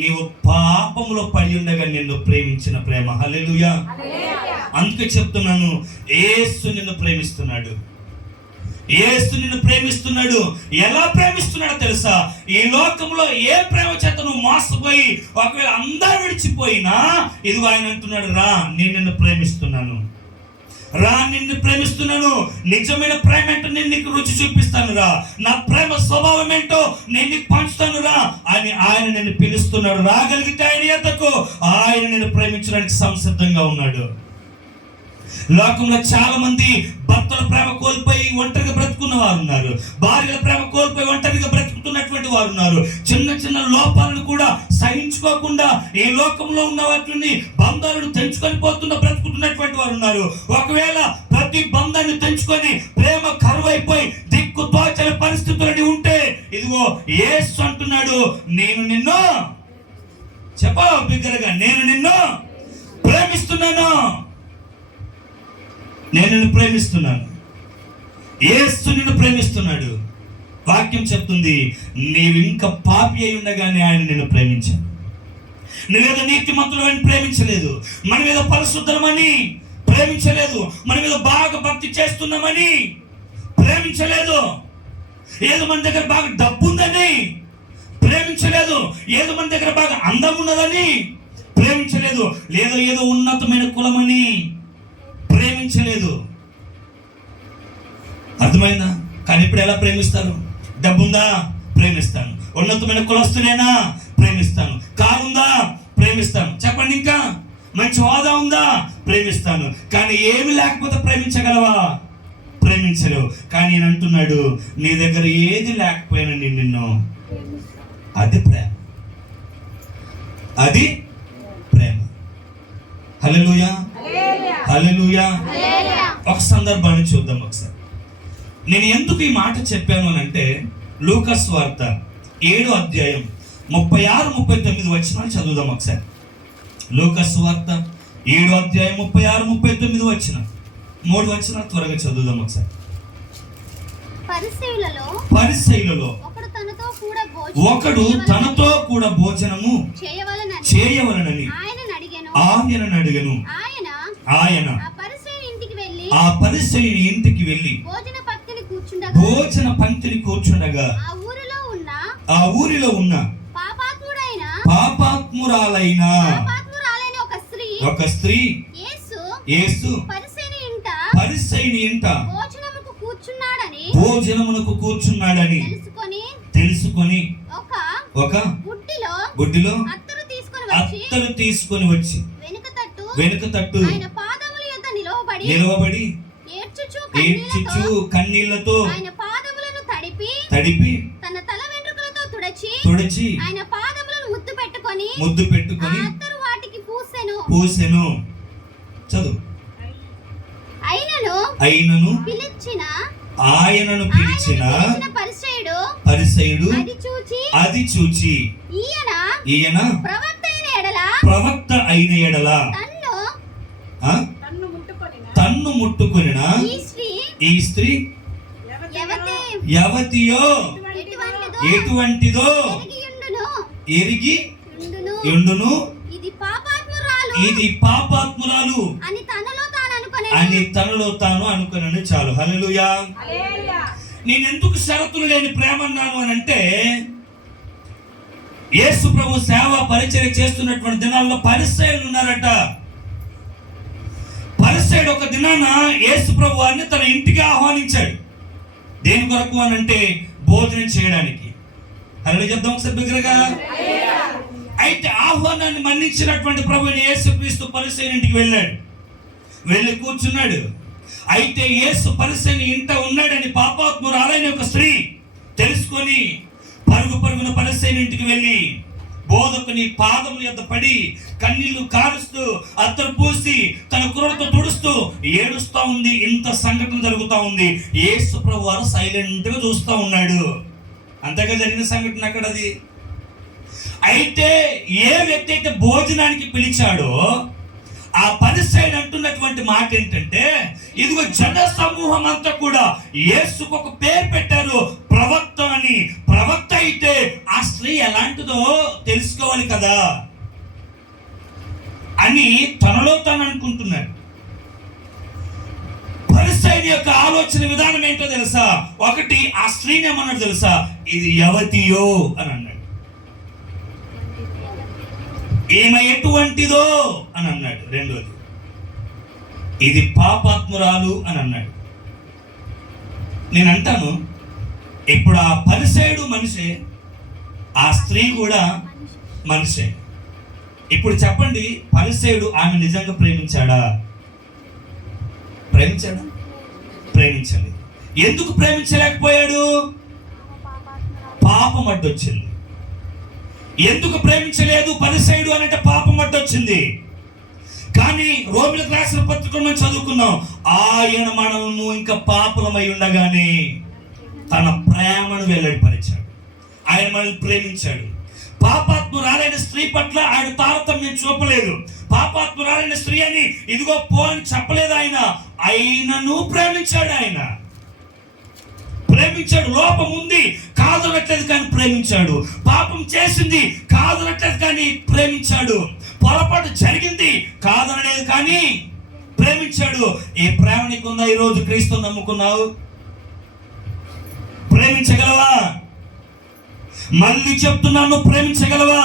నీవు పాపంలో పడి ఉండగా నిన్ను ప్రేమించిన ప్రేమ. హల్లెలూయా. అందుకే చెప్తున్నాను, యేసు నిన్ను ప్రేమిస్తున్నాడు. యేసు నిన్ను ప్రేమిస్తున్నాడు. ఎలా ప్రేమిస్తున్నాడో తెలుసా? ఈ లోకంలో ఏ ప్రేమ చేత నువ్వు మోసపోయి ఒకవేళ అందరూ విడిచిపోయినా ఇదిగో ఆయన అంటున్నాడు, రా నేను నిన్ను ప్రేమిస్తున్నాను. రా నిన్ను ప్రేమిస్తున్నాను, నిజమైన ప్రేమ ఏంటో నేను నీకు రుచి చూపిస్తాను రా, నా ప్రేమ స్వభావం ఏంటో నేను నీకు పంచుతాను రా అని ఆయన నిన్ను పిలుస్తున్నాడు. రాగలిగితే ఆయన యొద్దకు, ఆయన నిన్ను ప్రేమించడానికి సంసిద్ధంగా ఉన్నాడు. లోకంలో చాలా మంది భర్తల ప్రేమ కోల్పోయి ఒంటరిగా బ్రతుకున్న వారు ఉన్నారు, భార్యల ప్రేమ కోల్పోయి ఒంటరిగా బ్రతుకుతున్నటువంటి వారు ఉన్నారు. చిన్న చిన్న లోపాలను కూడా సహించుకోకుండా ఈ లోకంలో ఉన్న వాటిని బంధాలను తెంచుకొని బ్రతుకుతున్నటువంటి వారు ఉన్నారు. ఒకవేళ ప్రతి బంధాన్ని తెంచుకొని ప్రేమ కరువైపోయి దిక్కు తోచని పరిస్థితులని ఉంటే, ఇదిగో యేసు అంటున్నాడు, నేను నిన్ను బిగ్గరగా, నేను నిన్ను ప్రేమిస్తున్నాను, నేను నిన్ను ప్రేమిస్తున్నాను. యేసు నిన్ను ప్రేమిస్తున్నాడు. వాక్యం చెప్తుంది, నీవు ఇంకా పాపి అయి ఉండగానే ఆయన నిన్ను ప్రేమించాడు. నువ్వేదో నీతిమంతులమని ప్రేమించలేదు, మన మీద పరిశుద్ధమని ప్రేమించలేదు, మన మీద బాగా భక్తి చేస్తున్నామని ప్రేమించలేదు, ఏదో మన దగ్గర బాగా డబ్బు ఉందని ప్రేమించలేదు, ఏదో మన దగ్గర బాగా అందం ఉన్నదని ప్రేమించలేదు, లేదో ఏదో ఉన్నతమైన కులమని ప్రేమించలేదు. అర్థమైందా? కానీ ఇప్పుడు ఎలా ప్రేమిస్తారు? డబ్బుందా? ప్రేమిస్తాను. ఉన్నతమైన కులస్తునేనా? ప్రేమిస్తాను. కారుందా? ప్రేమిస్తాను. చెప్పండి, ఇంకా మంచి హోదా ఉందా? ప్రేమిస్తాను. కానీ ఏమి లేకపోతే ప్రేమించగలవా? ప్రేమించలేవు. కానీ నేను అంటున్నాడు, నీ దగ్గర ఏది లేకపోయినా నేను నిన్ను, అది ప్రేమ, అది ప్రేమ. హల్లెలూయా, హల్లెలూయా. ఒక సందర్భాన్ని చూద్దాం ఒకసారి. నేను ఎందుకు ఈ మాట చెప్పాను అని అంటే, లూకా సువార్త 7వ అధ్యాయం 36-39 వచనాలు చదువుదాం ఒకసారి. లూకా సువార్త 7వ అధ్యాయం 36-39 వచనం, 3 వచనాలు త్వరగా చదువుదాం ఒకసారి. పరిసయ్యులలో ఒకడు తనతో కూడా భోజనము చేయవలనని ఆయనను అడిగెను. ఆయన ఆ పరిసయ్యుని ఇంటికి వెళ్ళి భోజన పంక్తిని కూర్చుండగా ఆ ఊరిలో ఉన్న పాపాత్మురాలైన ఒక స్త్రీ యేసు పరిసయ్యుని ఇంట భోజనమునకు కూర్చున్నాడని తెలుసుకొని ఒక బుడ్డిలో అత్తరు తీసుకొని వచ్చి వెనుక తట్టు నిలవబడి ఏడ్చుచు కన్నీళ్లతో తడిపి తన తల వెంట్రుకలతో తుడిచి ఆయన పాదములను ముద్దు పెట్టుకొని వాటికి పూసెను. చదువు. అయినను ఆయనను పిలిచిన పరిసయ్యుడు అది చూచి ఈయన ప్రవక్త అయిన ఎడల తన్ను ముట్టుకొనిన ఈ స్త్రీ యవతియో ఎటువంటిదో ఎరిగి ఉండును, ఇది పాపాత్మురాలు అని తనలో తాను అనుకున్నాను. చాలు. హల్లెలూయా. నేను ఎందుకు షరతులు లేని ప్రేమ అన్నాను అని అంటే, యేసు ప్రభు సేవ పరిచర్య చేస్తున్నటువంటి దినాల్లో పరిసయ్యులు ఉన్నారట. పరిసయ్యుడు ఒక దినాన యేసు ప్రభు వారిని తన ఇంటికి ఆహ్వానించాడు. దేని కొరకు అని అంటే, భోజనం చేయడానికి. హల్లెలూయా చెప్దాం ఒకసారి బిగ్గరగా. అయితే ఆహ్వానాన్ని మన్నించినటువంటి ప్రభువుని యేసుక్రీస్తు పరిసయ్యుని ఇంటికి వెళ్ళాడు, వెళ్ళి కూర్చున్నాడు. అయితే యేసు పరిసయ్యుని ఇంట ఉన్నాడని పాపాత్మురాలైన ఒక స్త్రీ తెలుసుకొని పరుగున పరిసయ్యుని ఇంటికి వెళ్ళి బోధకుని పాదముల యొద్ద పడి కన్నీళ్లు కారుస్తూ అత్తరు పూసి తన కుర్రతో తుడుస్తూ ఏడుస్తూ ఉంది. ఇంత సంఘటన జరుగుతూ ఉంది. యేసు ప్రభు వారు సైలెంట్ గా చూస్తూ ఉన్నాడు. అంతగా జరిగిన సంఘటన అక్కడ అది. అయితే ఏ వ్యక్తి అయితే భోజనానికి పిలిచాడో ఆ పరిసయ్యుడు అంటున్నటువంటి మాట ఏంటంటే, ఇదిగో జన సమూహం అంతా కూడా యేసుకు ఒక పేరు పెట్టారు, ప్రవక్త అని. ప్రవక్త అయితే ఆ స్త్రీ ఎలాంటిదో తెలుసుకోవాలి కదా అని తనలో తాను అనుకుంటున్నాడు. పరిసయ్యుని యొక్క ఆలోచన విధానం ఏంటో తెలుసా? ఒకటి, ఆ స్త్రీని ఏమన్నాడు తెలుసా? ఇది యవతియో అని అన్నాడు. ఈమె ఎటువంటిదో అని అన్నాడు. రెండోది, ఇది పాపాత్మురాలు అని అన్నాడు. నేను అంటాను, ఇప్పుడు ఆ పరిసయుడు మనిషే, ఆ స్త్రీ కూడా మనిషే. ఇప్పుడు చెప్పండి, పరిసయుడు ఆమె నిజంగా ప్రేమించాడా? ప్రేమించలేదు. ఎందుకు ప్రేమించలేకపోయాడు? పాపం అడ్డొచ్చింది. ఎందుకు ప్రేమించలేదు పరిసయుడు అనంటే పాపం అడ్డొచ్చింది. కానీ రోమిలకు రాసిన పత్రికలో మనం చదువుకున్నాం, ఆయన మనము ఇంకా పాపులమై ఉండగానే తన ప్రేమను వెల్లడిపరిచాడు. ఆయన మనల్ని ప్రేమించాడు. పాపాత్మురాలైన స్త్రీ పట్ల ఆయన తారతమ్యం చూపలేదు. పాపాత్మురాలైన స్త్రీ అని ఇదిగో పో అని చెప్పలేదు. ఆయనను ప్రేమించాడు. ఆయన ప్రేమించాడు. లోపం ఉంది కాదనట్లేదు కానీ ప్రేమించాడు. పాపం చేసింది కాదనట్లేదు కానీ ప్రేమించాడు. పొరపాటు జరిగింది కాదనలేదు కానీ ప్రేమించాడు. ఏ ప్రేమ నీకుందా? ఈరోజు క్రీస్తుని నమ్ముకున్నావు, ప్రేమించగలవా? మళ్ళీ చెప్తున్నాను, ప్రేమించగలవా?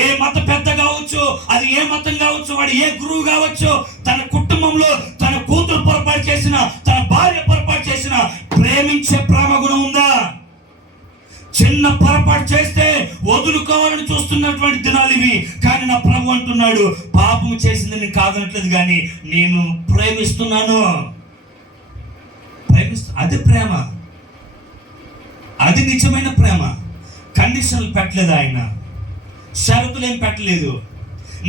ఏ మత పెద్ద కావచ్చు, అది ఏ మతం కావచ్చు, వాడు ఏ గురువు కావచ్చు, తన కుటుంబంలో తన కూతురు పొరపాటు చేసిన, తన భార్య పొరపాటు చేసిన ప్రేమించే ప్రేమ గుణం ఉందా? చిన్న పొరపాటు చేస్తే వదులుకోవాలని చూస్తున్నటువంటి దినాలు ఇవి. కానీ నా ప్రభు అంటున్నాడు, పాపం చేసింది నేను కాదనట్లేదు కానీ నేను ప్రేమిస్తున్నాను. అది ప్రేమ, అది నిజమైన ప్రేమ. కండిషన్లు పెట్టలేదు ఆయన, షరతులు ఏం పెట్టలేదు.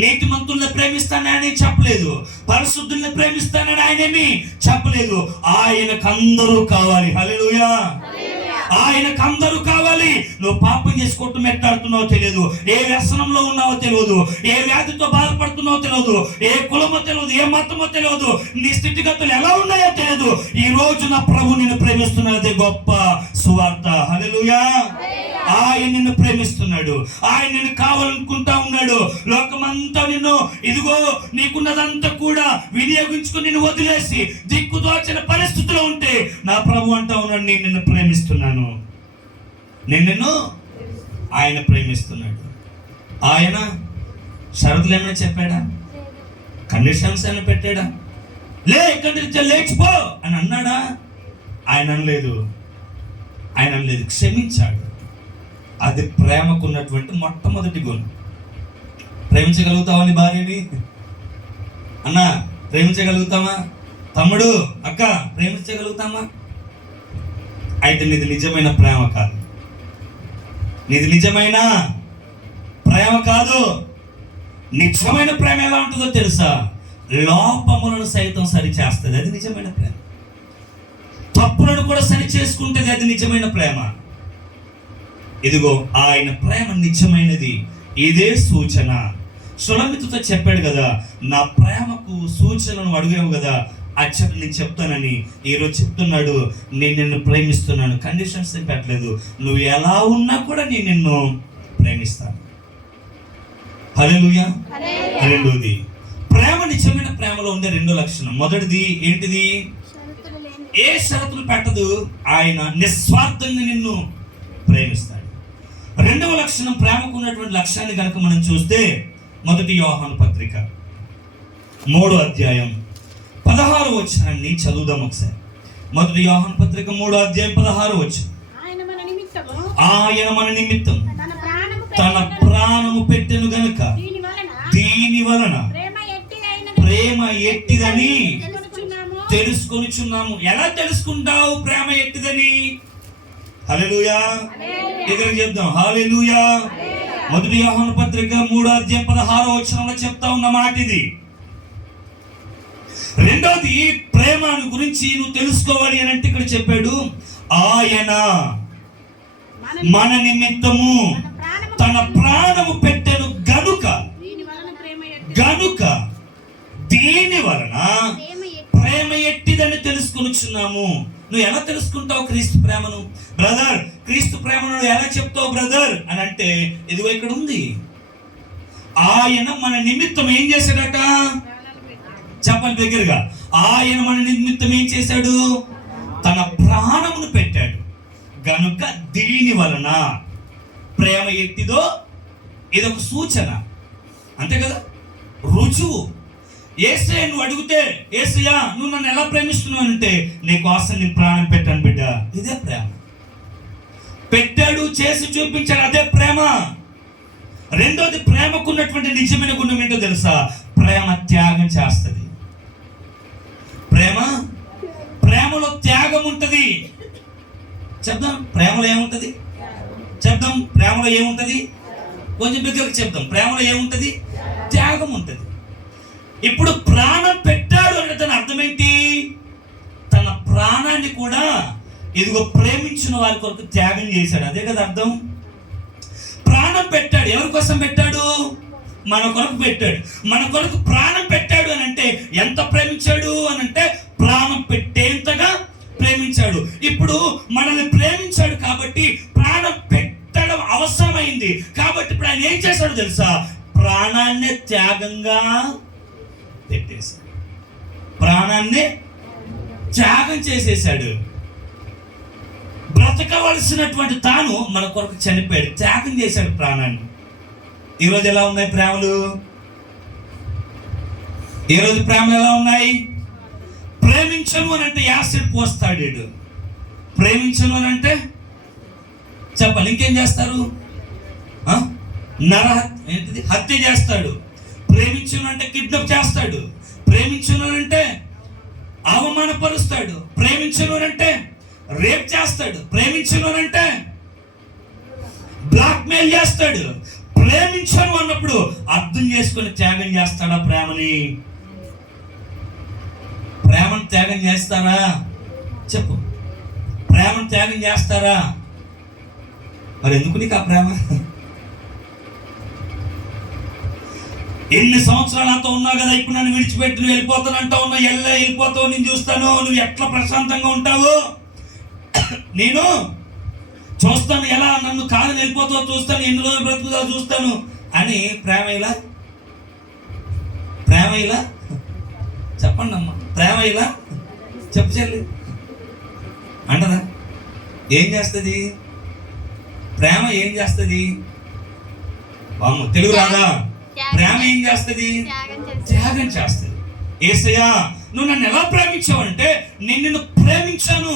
నీతిమంతుల్ని ప్రేమిస్తానని చెప్పలేదు, పరిశుద్ధుల్ని ప్రేమిస్తానని ఆయనేమి చెప్పలేదు. ఆయనకు అందరూ కావాలి. హల్లెలూయా. ఆయనకు అందరూ కావాలి. నువ్వు పాపం చేసుకోవటం ఎట్లాడుతున్నావో తెలియదు, ఏ వ్యసనంలో ఉన్నావో తెలియదు, ఏ వ్యాధితో బాధపడుతున్నావో తెలియదు, ఏ కులమో తెలియదు, ఏ మతమో తెలియదు, నీ స్థితిగతులు ఎలా ఉన్నాయో తెలియదు. ఈ రోజు నా ప్రభు నిన్ను ప్రేమిస్తున్నది గొప్ప సువార్త. హల్లెలూయా. ఆయన నిన్ను ప్రేమిస్తున్నాడు. ఆయన నిన్ను కావాలనుకుంటా ఉన్నాడు. లోకమంతా నిన్ను ఇదిగో నీకున్నదంతా కూడా వినియోగించుకుని నిన్ను వదిలేసి దిక్కుదోచిన పరిస్థితిలో ఉంటే నా ప్రభు అంటా ఉన్నాడు, నేను నిన్ను ప్రేమిస్తున్నాను. నిన్ను ఆయన ప్రేమిస్తున్నాడు. ఆయన షరతులు ఏమైనా చెప్పాడా? కండిషన్స్ ఏమైనా పెట్టాడా? ఇక్కడి నుంచి లేచిపో అని అన్నాడా? ఆయన అనలేదు. క్షమించాడు. అది ప్రేమకున్నటువంటి మొట్టమొదటి గుణం. ప్రేమించగలుగుతావని భార్యని? అన్నా ప్రేమించగలుగుతామా? తమ్ముడు, అక్క ప్రేమించగలుగుతామా? అయితే నీది నిజమైన ప్రేమ కాదు. నిజమైన ప్రేమ ఎలా ఉంటుందో తెలుసా? లోపములను సైతం సరి చేస్తుంది. అది నిజమైన ప్రేమ. తప్పులను కూడా సరి చేసుకుంటుంది. అది నిజమైన ప్రేమ. ఇదిగో ఆయన ప్రేమ నిజమైనది. ఇదే సూచన. సులమితుతో చెప్పాడు కదా, నా ప్రేమకు సూచనను అడిగావు కదా, అచ్చట నేను చెప్తానని. ఈరోజు చెప్తున్నాడు, నేను నిన్ను ప్రేమిస్తున్నాను. కండిషన్స్ ఏం పెట్టలేదు. నువ్వు ఎలా ఉన్నా కూడా నేను నిన్ను ప్రేమిస్తాను. హల్లెలూయా. రెండోది, ప్రేమ నిజమైన ప్రేమలో ఉండే రెండో లక్షణం. మొదటిది ఏంటిది? ఏ షరతులు పెట్టదు. ఆయన నిస్వార్థంగా నిన్ను ప్రేమిస్తాడు. రెండవ లక్షణం, ప్రేమకు ఉన్నటువంటి లక్ష్యాన్ని కనుక మనం చూస్తే, మొదటి యోహాను పత్రిక 3వ అధ్యాయం 16వ వచనాన్ని చదువుదాం ఒకసారి. మొదటి యోహాను పత్రిక 3వ అధ్యాయం 16వ వచనం. ఆయన మన నిమిత్తం తన ప్రాణము పెట్టెను గనుక దీని వలన ప్రేమ ఎట్టిదని తెలుసుకొనిచున్నాము. ఎలా తెలుసుకుంటావు ప్రేమ ఎట్టిదని? హల్లెలూయా. ఇక్కడ చెప్దాం, హల్లెలూయా. మొదటి యోహాను పత్రిక 3వ అధ్యాయం 16వ వచనంలో చెప్తా ఉన్న మాట ఇది. రెండోది, ప్రేమను గురించి నువ్వు తెలుసుకోవాలి అని అంటే ఇక్కడ చెప్పాడు, ఆయన మన నిమిత్తము తన ప్రాణము పెట్టెను గనుక దీని వలన ప్రేమ ఎట్టిదని తెలుసుకొనిచున్నాము. నువ్వు ఎలా తెలుసుకుంటావు క్రీస్తు ప్రేమను? బ్రదర్, క్రీస్తు ప్రేమను ఎలా చెప్తావు బ్రదర్ అని అంటే, ఇదిగో ఇక్కడ ఉంది. ఆయన మన నిమిత్తం ఏం చేశాడట? చెప్పాలి దగ్గరగా. ఆయన మన నిమిత్తం ఏం చేశాడు? తన ప్రాణమును పెట్టాడు గనుక దీని వలన ప్రేమ ఎట్టిదో ఇదొక సూచన, అంతే కదా, రుజువు. యేసయ్య నువ్వు అడిగితే, యేసయ్య నువ్వు నన్ను ఎలా ప్రేమిస్తున్నావు అంటే, నీ కోసం నేను ప్రాణం పెట్టాను బిడ్డ. ఇదే ప్రేమ. పెట్టాడు, చేసి చూపించాడు, అదే ప్రేమ. రెండోది, ప్రేమకున్నటువంటి నిజమైన గుణం ఏంటో తెలుసా? ప్రేమ త్యాగం చేస్తుంది. ప్రేమలో త్యాగం ఉంటుంది. చెప్దాం, ప్రేమలో ఏముంటుంది? చెప్దాం, ప్రేమలో ఏముంటుంది? కొంచెం బిగ్గరగా చెప్దాం. ప్రేమలో ఏముంటుంది? త్యాగం ఉంటుంది. ఇప్పుడు ప్రాణం పెట్టాడు అంటే దాని అర్థం ఏంటి? తన ప్రాణాన్ని కూడా ఇదిగో ప్రేమించిన వారి కొరకు త్యాగం చేశాడు. అదే కదా అర్థం. ప్రాణం పెట్టాడు. ఎవరి కోసం పెట్టాడు? మన కొరకు పెట్టాడు. మన కొరకు ప్రాణం పెట్టాడు అని అంటే ఎంత ప్రేమించాడు అని అంటే, ప్రాణం పెట్టేంతగా ప్రేమించాడు. ఇప్పుడు మనల్ని ప్రేమించాడు కాబట్టి ప్రాణం పెట్టడం అవసరమైంది. కాబట్టి ఇప్పుడు ఆయన ఏం చేశాడు తెలుసా? ప్రాణాన్ని త్యాగంగా పెట్టేశాడు. ప్రాణాన్ని త్యాగం చేసేసాడు. బ్రతకవలసినటువంటి తాను మన కొరకు చనిపోయాడు, త్యాగం చేశాడు ప్రాణాన్ని. ఈరోజు ఎలా ఉన్నాయి ప్రేమలు? ఈరోజు ప్రేమలు ఎలా ఉన్నాయి? ప్రేమించను అని అంటే యాసిడ్ పోస్తాడు. ప్రేమించను అని అంటే చెప్పాలి, ఇంకేం చేస్తారు? హత్య చేస్తాడు. ప్రేమించను అంటే కిడ్నాప్ చేస్తాడు. ప్రేమించను అంటే అవమానపరుస్తాడు. ప్రేమించను అంటే రేప్ చేస్తాడు. ప్రేమించను అంటే బ్లాక్మెయిల్ చేస్తాడు. ప్రేమించను అన్నప్పుడు అర్థం చేసుకుని త్యాగం చేస్తాడా ప్రేమని? ప్రేమను త్యాగం చేస్తారా? చెప్పు, ప్రేమను త్యాగం చేస్తారా? మరి ఎందుకు నీకు ఆ ప్రేమ? ఎన్ని సంవత్సరాలు అంతా ఉన్నావు కదా, ఇప్పుడు నన్ను విడిచిపెట్టి నువ్వు వెళ్ళిపోతానంటావు, వెళ్ళిపోతావు, నేను చూస్తాను నువ్వు ఎట్లా ప్రశాంతంగా ఉంటావు, నేను చూస్తాను, ఎలా నన్ను కాదని వెళ్ళిపోతావు చూస్తాను, ఎన్ని రోజులు బ్రతుకుతావు చూస్తాను అని ప్రేమ ఇలా చెప్పండి అమ్మా, ప్రేమ ఇలా చెప్పు చెల్లి అంటదా? ఏం చేస్తుంది ప్రేమ? ఏం చేస్తుంది? తెలుగు రాదా? ప్రేమ ఏం చేస్తుంది? త్యాగం చేస్తుంది. యేసయ్యా నువ్వు నన్ను ఎలా ప్రేమించావంటే, నేను నిన్ను ప్రేమించాను.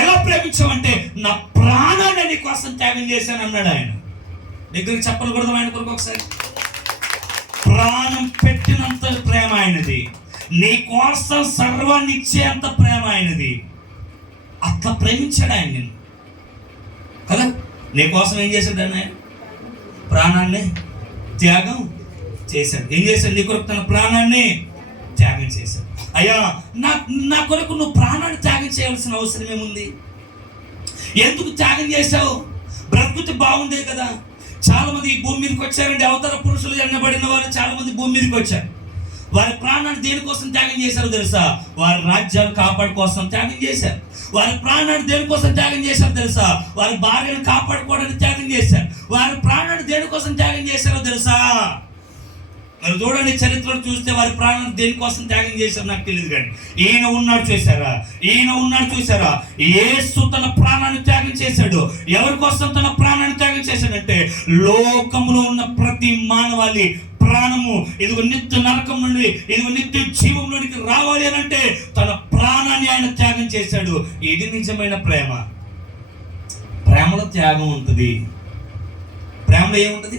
ఎలా ప్రేమించావంటే నా ప్రాణాన్ని నీ కోసం త్యాగం చేశాను అన్నాడు ఆయన. దగ్గరికి చెప్పకూడదు ఆయన కొరకు ఒకసారి. ప్రాణం పెట్టినంత ప్రేమ ఆయనది. నీ కోసం సర్వాన్ని ఇచ్చేంత ప్రేమ ఆయనది. అట్లా ప్రేమించాడు ఆయన నిన్ను కదా. నీ కోసం ఏం చేశాడు ఆయన? ప్రాణాన్ని త్యాగం చేశాడు. ఏం చేశాడు? నీ కొరకు తన ప్రాణాన్ని త్యాగం చేశాడు. అయ్యా నా కొరకు నువ్వు ప్రాణాన్ని త్యాగం చేయాల్సిన అవసరం ఏముంది? ఎందుకు త్యాగం చేశావు? బ్రతుకుతే బాగుండే కదా. చాలా మంది ఈ భూమి మీదకి వచ్చారండి. అవతార పురుషులు ఎన్నబడిన వారు చాలా మంది భూమి మీదకి వచ్చారు. వారి ప్రాణాన్ని దేనికోసం త్యాగం చేశారు తెలుసా? వారి రాజ్యాలు కాపాడు కోసం త్యాగం చేశారు. వారి ప్రాణాన్ని దేనికోసం త్యాగం చేశారు తెలుసా? వారి భార్యను కాపాడుకోవడానికి త్యాగం చేశారు. వారి ప్రాణాన్ని దేనికోసం త్యాగం చేశారో తెలుసా? మరి చూడండి, చరిత్రను చూస్తే వారి ప్రాణాన్ని దేనికోసం త్యాగం చేశారు నాకు తెలియదు, కానీ ఈయన ఉన్నాడు చూసారా? యేసు తన ప్రాణాన్ని త్యాగం చేశాడు. ఎవరి కోసం తన ప్రాణాన్ని త్యాగం చేశాడంటే, లోకంలో ఉన్న ప్రతి మానవాళి ప్రాణము ఇదిగో నిత్య నరకం నుండి ఇదిగో నిత్య జీవంలోనికి రావాలి అని అంటే తన ప్రాణాన్ని ఆయన త్యాగం చేశాడు. ఇది నిజమైన ప్రేమ. ప్రేమలో త్యాగం ఉంటుంది. ప్రేమలో ఏముంటుంది?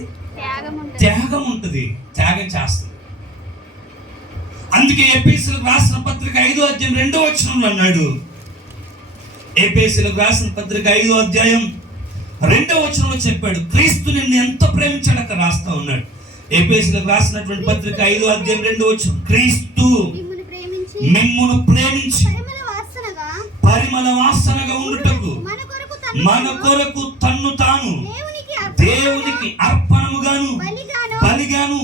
త్యాగం ఉంటుంది. త్యాగం చేస్తుంది. అందుకే ఎఫెసీయులకు రాసిన పత్రిక 5వ అధ్యాయం 2వ వచనంలో అన్నాడు. ఎఫెసీయులకు రాసిన పత్రిక 5వ అధ్యాయం 2వ వచనంలో చెప్పాడు, క్రీస్తు నిన్ను ఎంత ప్రేమించాడు అక్కడ రాస్తా ఉన్నాడు. ఎఫెసీయులకు రాసినటువంటి పత్రిక 5వ అధ్యాయం 2వ వచనం, క్రీస్తు మిమ్మును ప్రేమించి పరిమళ వాసనగా ఉండుటకు మన కొరకు తన్ను తాను దేవునికి అర్పణముగాను బలిగాను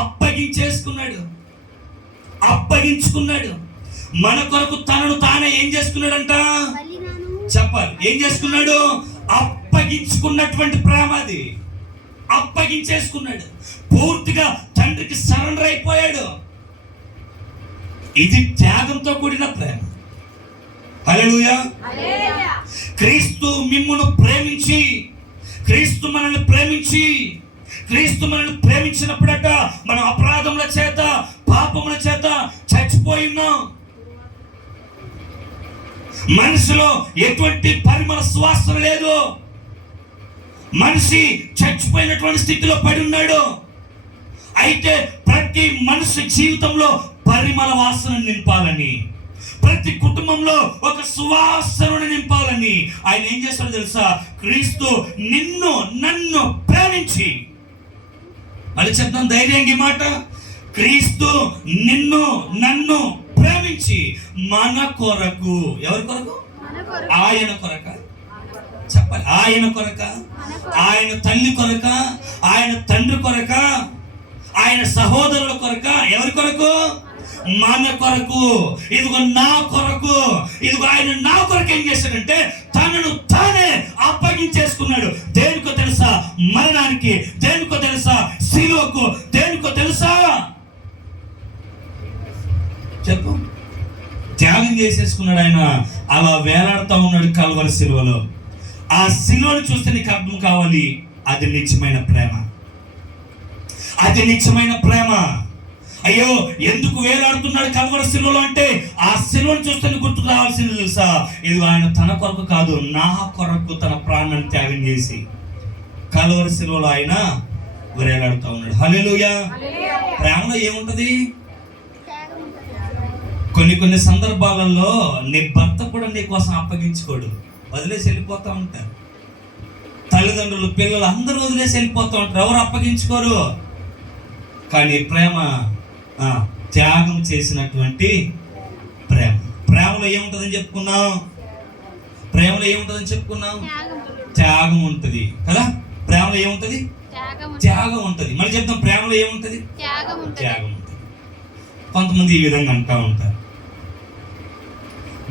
అప్పగించుకున్నాడు. మన కొరకు తనను తానే ఏం చేసుకున్నాడంట? చెప్పాలి, ఏం చేసుకున్నాడు? అప్పగించుకున్నటువంటి ప్రేమ అది. అప్పగించేసుకున్నాడు. పూర్తిగా తండ్రికి సరెండర్ అయిపోయాడు. ఇది త్యాగంతో కూడిన ప్రేమ. హల్లెలూయా. క్రీస్తు మిమ్మును ప్రేమించి, క్రీస్తు మనల్ని ప్రేమించి, క్రీస్తు మనల్ని ప్రేమించినప్పుడట మనం అపరాధముల చేత పాపముల చేత చచ్చిపోయి ఉన్నాం. మనసులో ఎటువంటి పరిమళ సువాసన లేదు. మనిషి చచ్చిపోయినటువంటి స్థితిలో పడి ఉన్నాడు. అయితే ప్రతి మనిషి జీవితంలో పరిమళ వాసన నింపాలని, ప్రతి కుటుంబంలో ఒక సువాసనను నింపాలని ఆయన ఏం చేస్తాడో తెలుసా? క్రీస్తు నిన్ను నన్ను ప్రేమించి, మళ్ళీ చెప్తాను ధైర్యంగా ఈ మాట, క్రీస్తు నిన్ను నన్ను ప్రేమించి మన కొరకు, ఎవరి కొరకు? ఆయన కొరక. చెప్పాలి, ఆయన కొరక, ఆయన తల్లి కొరక, ఆయన తండ్రి కొరక, ఆయన సహోదరుల కొరక, ఎవరి కొరకు? మన కొరకు. ఇదిగో నా కొరకు. ఇదిగో ఆయన నా కొరకు ఏం చేశాడంటే తనను తానే అప్పగించేసుకున్నాడు. దేనికో తెలుసా? మరణానికి. దేనికో తెలుసా? శిలువకు. దేనికో తెలుసా? చెప్పు. త్యాగం చేసేసుకున్నాడు ఆయన. అలా వేలాడుతూ ఉన్నాడు కల్వరి శిలువలో. ఆ శిలువను చూస్తే నీకు అర్థం కావాలి, అది నిత్యమైన ప్రేమ. అది నిత్యమైన ప్రేమ. అయ్యో ఎందుకు వేలాడుతున్నాడు కల్వరి శిలువలో అంటే, ఆ శిలువను చూస్తే గుర్తుకు రావాల్సింది తెలుసా? ఇది ఆయన తన కొరకు కాదు, నా కొరకు తన ప్రాణాన్ని త్యాగం చేసి కల్వరి శిలువలో ఆయన వేలాడుతూ ఉన్నాడు. హల్లెలూయా. ప్రేమలో ఏముంటది? కొన్ని సందర్భాలలో నీ భర్త కూడా నీ కోసం అప్పగించుకోడు, వదిలేసి వెళ్ళిపోతూ ఉంటారు. తల్లిదండ్రులు, పిల్లలు అందరూ వదిలేసి వెళ్ళిపోతూ ఉంటారు. ఎవరు అప్పగించుకోరు. కానీ ప్రేమ త్యాగం చేసినటువంటి ప్రేమ. ప్రేమలో ఏముంటుందని చెప్పుకున్నాం? ప్రేమలో ఏముంటుందని చెప్పుకున్నాం? త్యాగం ఉంటుంది కదా. ప్రేమలో ఏముంటుంది? త్యాగం ఉంటుంది. మళ్ళీ చెప్తాం, ప్రేమలో ఏముంటుంది? త్యాగం ఉంటుంది. కొంతమంది ఈ విధంగా అంటూ ఉంటారు.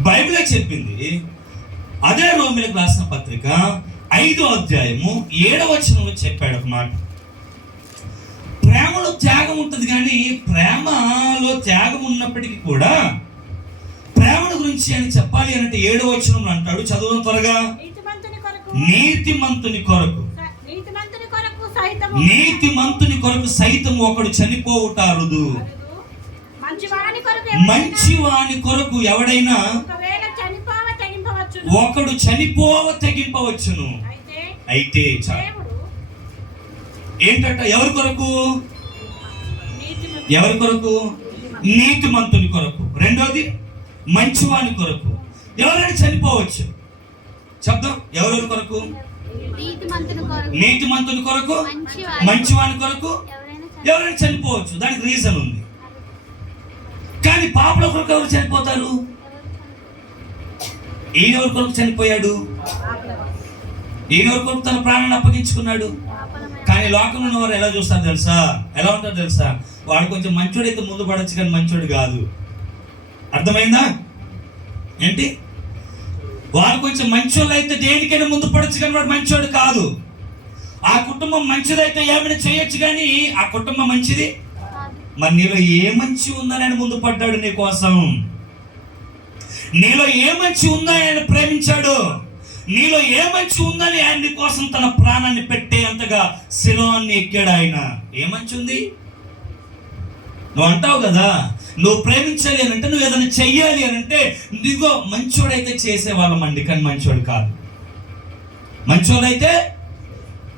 బైబిలే చెప్పింది. అదే రోమీయులకు రాసిన పత్రిక 5వ అధ్యాయము 7వ వచనంలో చెప్పాడు ఒక మాట. ప్రేమలో త్యాగం ఉంటుంది, కానీ ప్రేమలో త్యాగం ఉన్నప్పటికీ కూడా ప్రేమను గురించి అని చెప్పాలి అంటే 7వ వచనంలో అంటాడు, చదువుదాం త్వరగా. నీతిమంతుని కొరకు సైతం ఒకడు చనిపోవుట అరుదు. మంచివాని కొరకు ఎవడైనా ఒకడు చనిపోవ తెగింపవచ్చును. అయితే ఏంటంట? ఎవరి కొరకు? ఎవరి కొరకు? నీతిమంతుని కొరకు. రెండోది మంచివాని కొరకు. ఎవరైనా చనిపోవచ్చు. శబ్దం. ఎవరెవరి కొరకు? నీతిమంతుని కొరకు, మంచివాని కొరకు ఎవరైనా చనిపోవచ్చు. దానికి రీజన్ ఉంది. కానీ పాపల కొరకు ఎవరు చనిపోతారు? ఈయనెవరి కొరకు చనిపోయాడు? ఈయనెవరి కొరకు తన ప్రాణాన్ని అప్పగించుకున్నాడు. కానీ లోకంలో ఉన్నవారు ఎలా చూస్తారు తెలుసా? ఎలా ఉంటారు తెలుసా? వాడు కొంచెం మంచోడైతే ముందు పడవచ్చు, కానీ మంచోడు కాదు. అర్థమైందా? ఏంటి? వాడు కొంచెం మంచోళ్ళు అయితే దేనికైనా ముందు పడవచ్చు, కానీ వాడు మంచోడు కాదు. ఆ కుటుంబం మంచిదైతే ఏమైనా చేయొచ్చు, కానీ ఆ కుటుంబం మంచిది. మరి నీలో ఏ మంచి ఉందని ఆయన ముందు పడ్డాడు నీ కోసం. నీలో ఏ మంచి ఉందని ఆయన ప్రేమించాడు. నీలో ఏ మంచి ఉందని ఆయన నీ కోసం తన ప్రాణాన్ని పెట్టే అంతగా శిలువని ఎక్కాడు ఆయన. ఏ మంచి ఉంది? నువ్వు అంటావు కదా, నువ్వు ప్రేమించాలి అని అంటే, నువ్వు ఏదైనా చెయ్యాలి అని అంటే, నీగో మంచోడైతే చేసేవాళ్ళమండి, కానీ మంచోడు కాదు. మంచోడైతే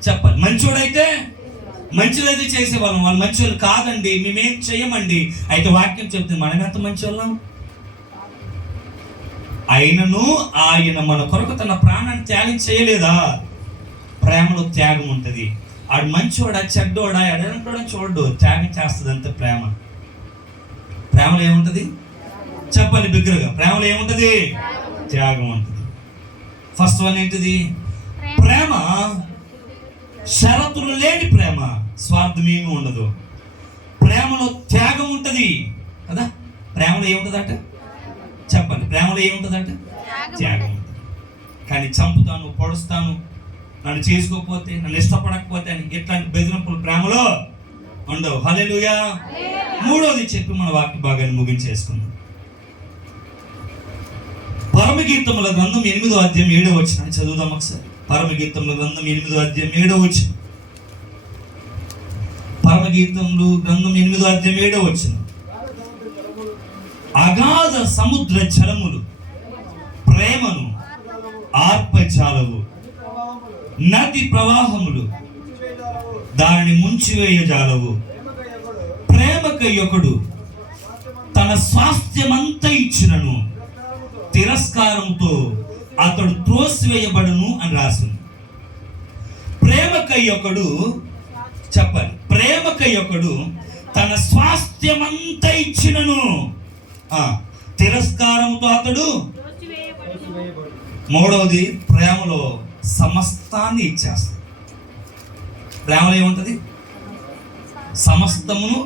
చెప్పాలి, మంచోడైతే మంచిదైతే చేసేవాళ్ళం. వాళ్ళు మంచోళ్ళు కాదండి, మేమేం చెయ్యమండి. అయితే వాక్యం చెప్తుంది, మనం ఎంత మంచోళ్ళం. అయినను ఆయన మన కొరకు తన ప్రాణాన్ని త్యాగం చేయలేదా? ప్రేమలో త్యాగం ఉంటుంది. ఆడు మంచోడా చెడ్డోడా ఎడంటోడా చూడు, త్యాగం చేస్తుంది అంతే ప్రేమ. ప్రేమలో ఏముంటుంది? చెప్పాలి బిగ్గరగా. ప్రేమలో ఏముంటుంది? త్యాగం ఉంటుంది. ఫస్ట్ వన్ ఏంటిది? ప్రేమ షరతులు లేని ప్రేమ. స్వార్థం ఏమీ ఉండదు. ప్రేమలో త్యాగం ఉంటుంది కదా. ప్రేమలో ఏముంటుందంట? చెప్పండి. ప్రేమలో ఏముంటుందంట? త్యాగం ఉంటుంది. కానీ చంపుతాను, పొడుస్తాను, నన్ను చేసుకోకపోతే, నన్ను ఇష్టపడకపోతే అని ఇట్లాంటి బెదిరింపులు ప్రేమలో ఉండవు. హల్లెలూయా. మూడోది చెప్పి మన వాక్య భాగాన్ని ముగించేసుకుందాం. పరమగీతముల గ్రంథం 8వ అధ్యాయం 7వ వచనం చదువుదాం ఒకసారి. పరమగీతముల గ్రంథం 8వ అధ్యాయం 7వ వచనం. సంగీతములు గ్రంథం 8:7 అగాధ సముద్ర జలములు ప్రేమను ఆర్పజాలవు, నది ప్రవాహములు దానిని ముంచివేయజాలవు. ప్రేమకై ఒకడు తన స్వాస్థ్యమంతా ఇచ్చినను తిరస్కారంతో అతడు త్రోసివేయబడును అని రాసింది. ప్రేమకై ఒకడు, చెప్పాలి, ప్రేమకై ఒకడు తన స్వాస్థ్యమంతా ఇచ్చినను తిరస్కారంతో అతడు. మూడవది, ప్రేమలో సమస్తాన్ని ఇచ్చేస్తాడు. ప్రేమలో ఏముంటది? సమస్తమును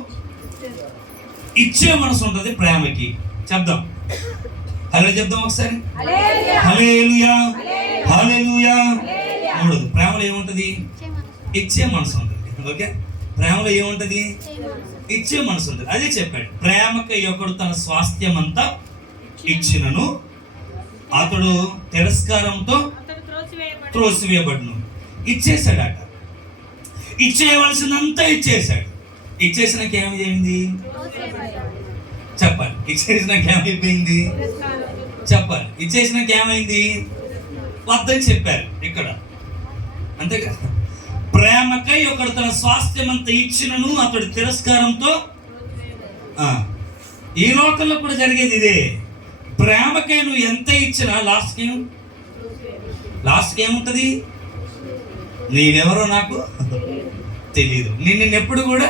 ఇచ్చే మనసు ఉంటుంది ప్రేమకి. చెప్దాం, హలో చెప్దాం ఒకసారి, హల్లెలూయా హల్లెలూయా. మూడవది, ప్రేమలో ఏముంటది? ఇచ్చే మనసు ఉంటుంది. ఓకే, ప్రేమలో ఏముంటది? ఇచ్చే మనసు ఉంటుంది. అదే చెప్పాడు, ప్రేమకై ఒకడు తన స్వాస్థ్యం అంతా ఇచ్చినను అతడు తిరస్కారంతో త్రోసివేయబడును. ఇచ్చేసాడట, ఇచ్చేయవలసినంతా ఇచ్చేసాడు. ఇచ్చేసినాక ఏమైంది చెప్పాలి? ఇచ్చేసినాక ఏమైపోయింది చెప్పాలి? ఇచ్చేసినాక ఏమైంది? వద్దని చెప్పారు ఇక్కడ, అంతేగా. ప్రేమకై ఒకడు తన స్వాస్థ్యం అంతా ఇచ్చినను అతడు తిరస్కారంతో. ఈ లోకంలో కూడా జరిగేది ఇదే. ప్రేమకై నువ్వు ఎంత ఇచ్చినా లాస్ట్కి ఏముంటుంది? నీవెవరో నాకు తెలియదు, నిన్ను ఎప్పుడు కూడా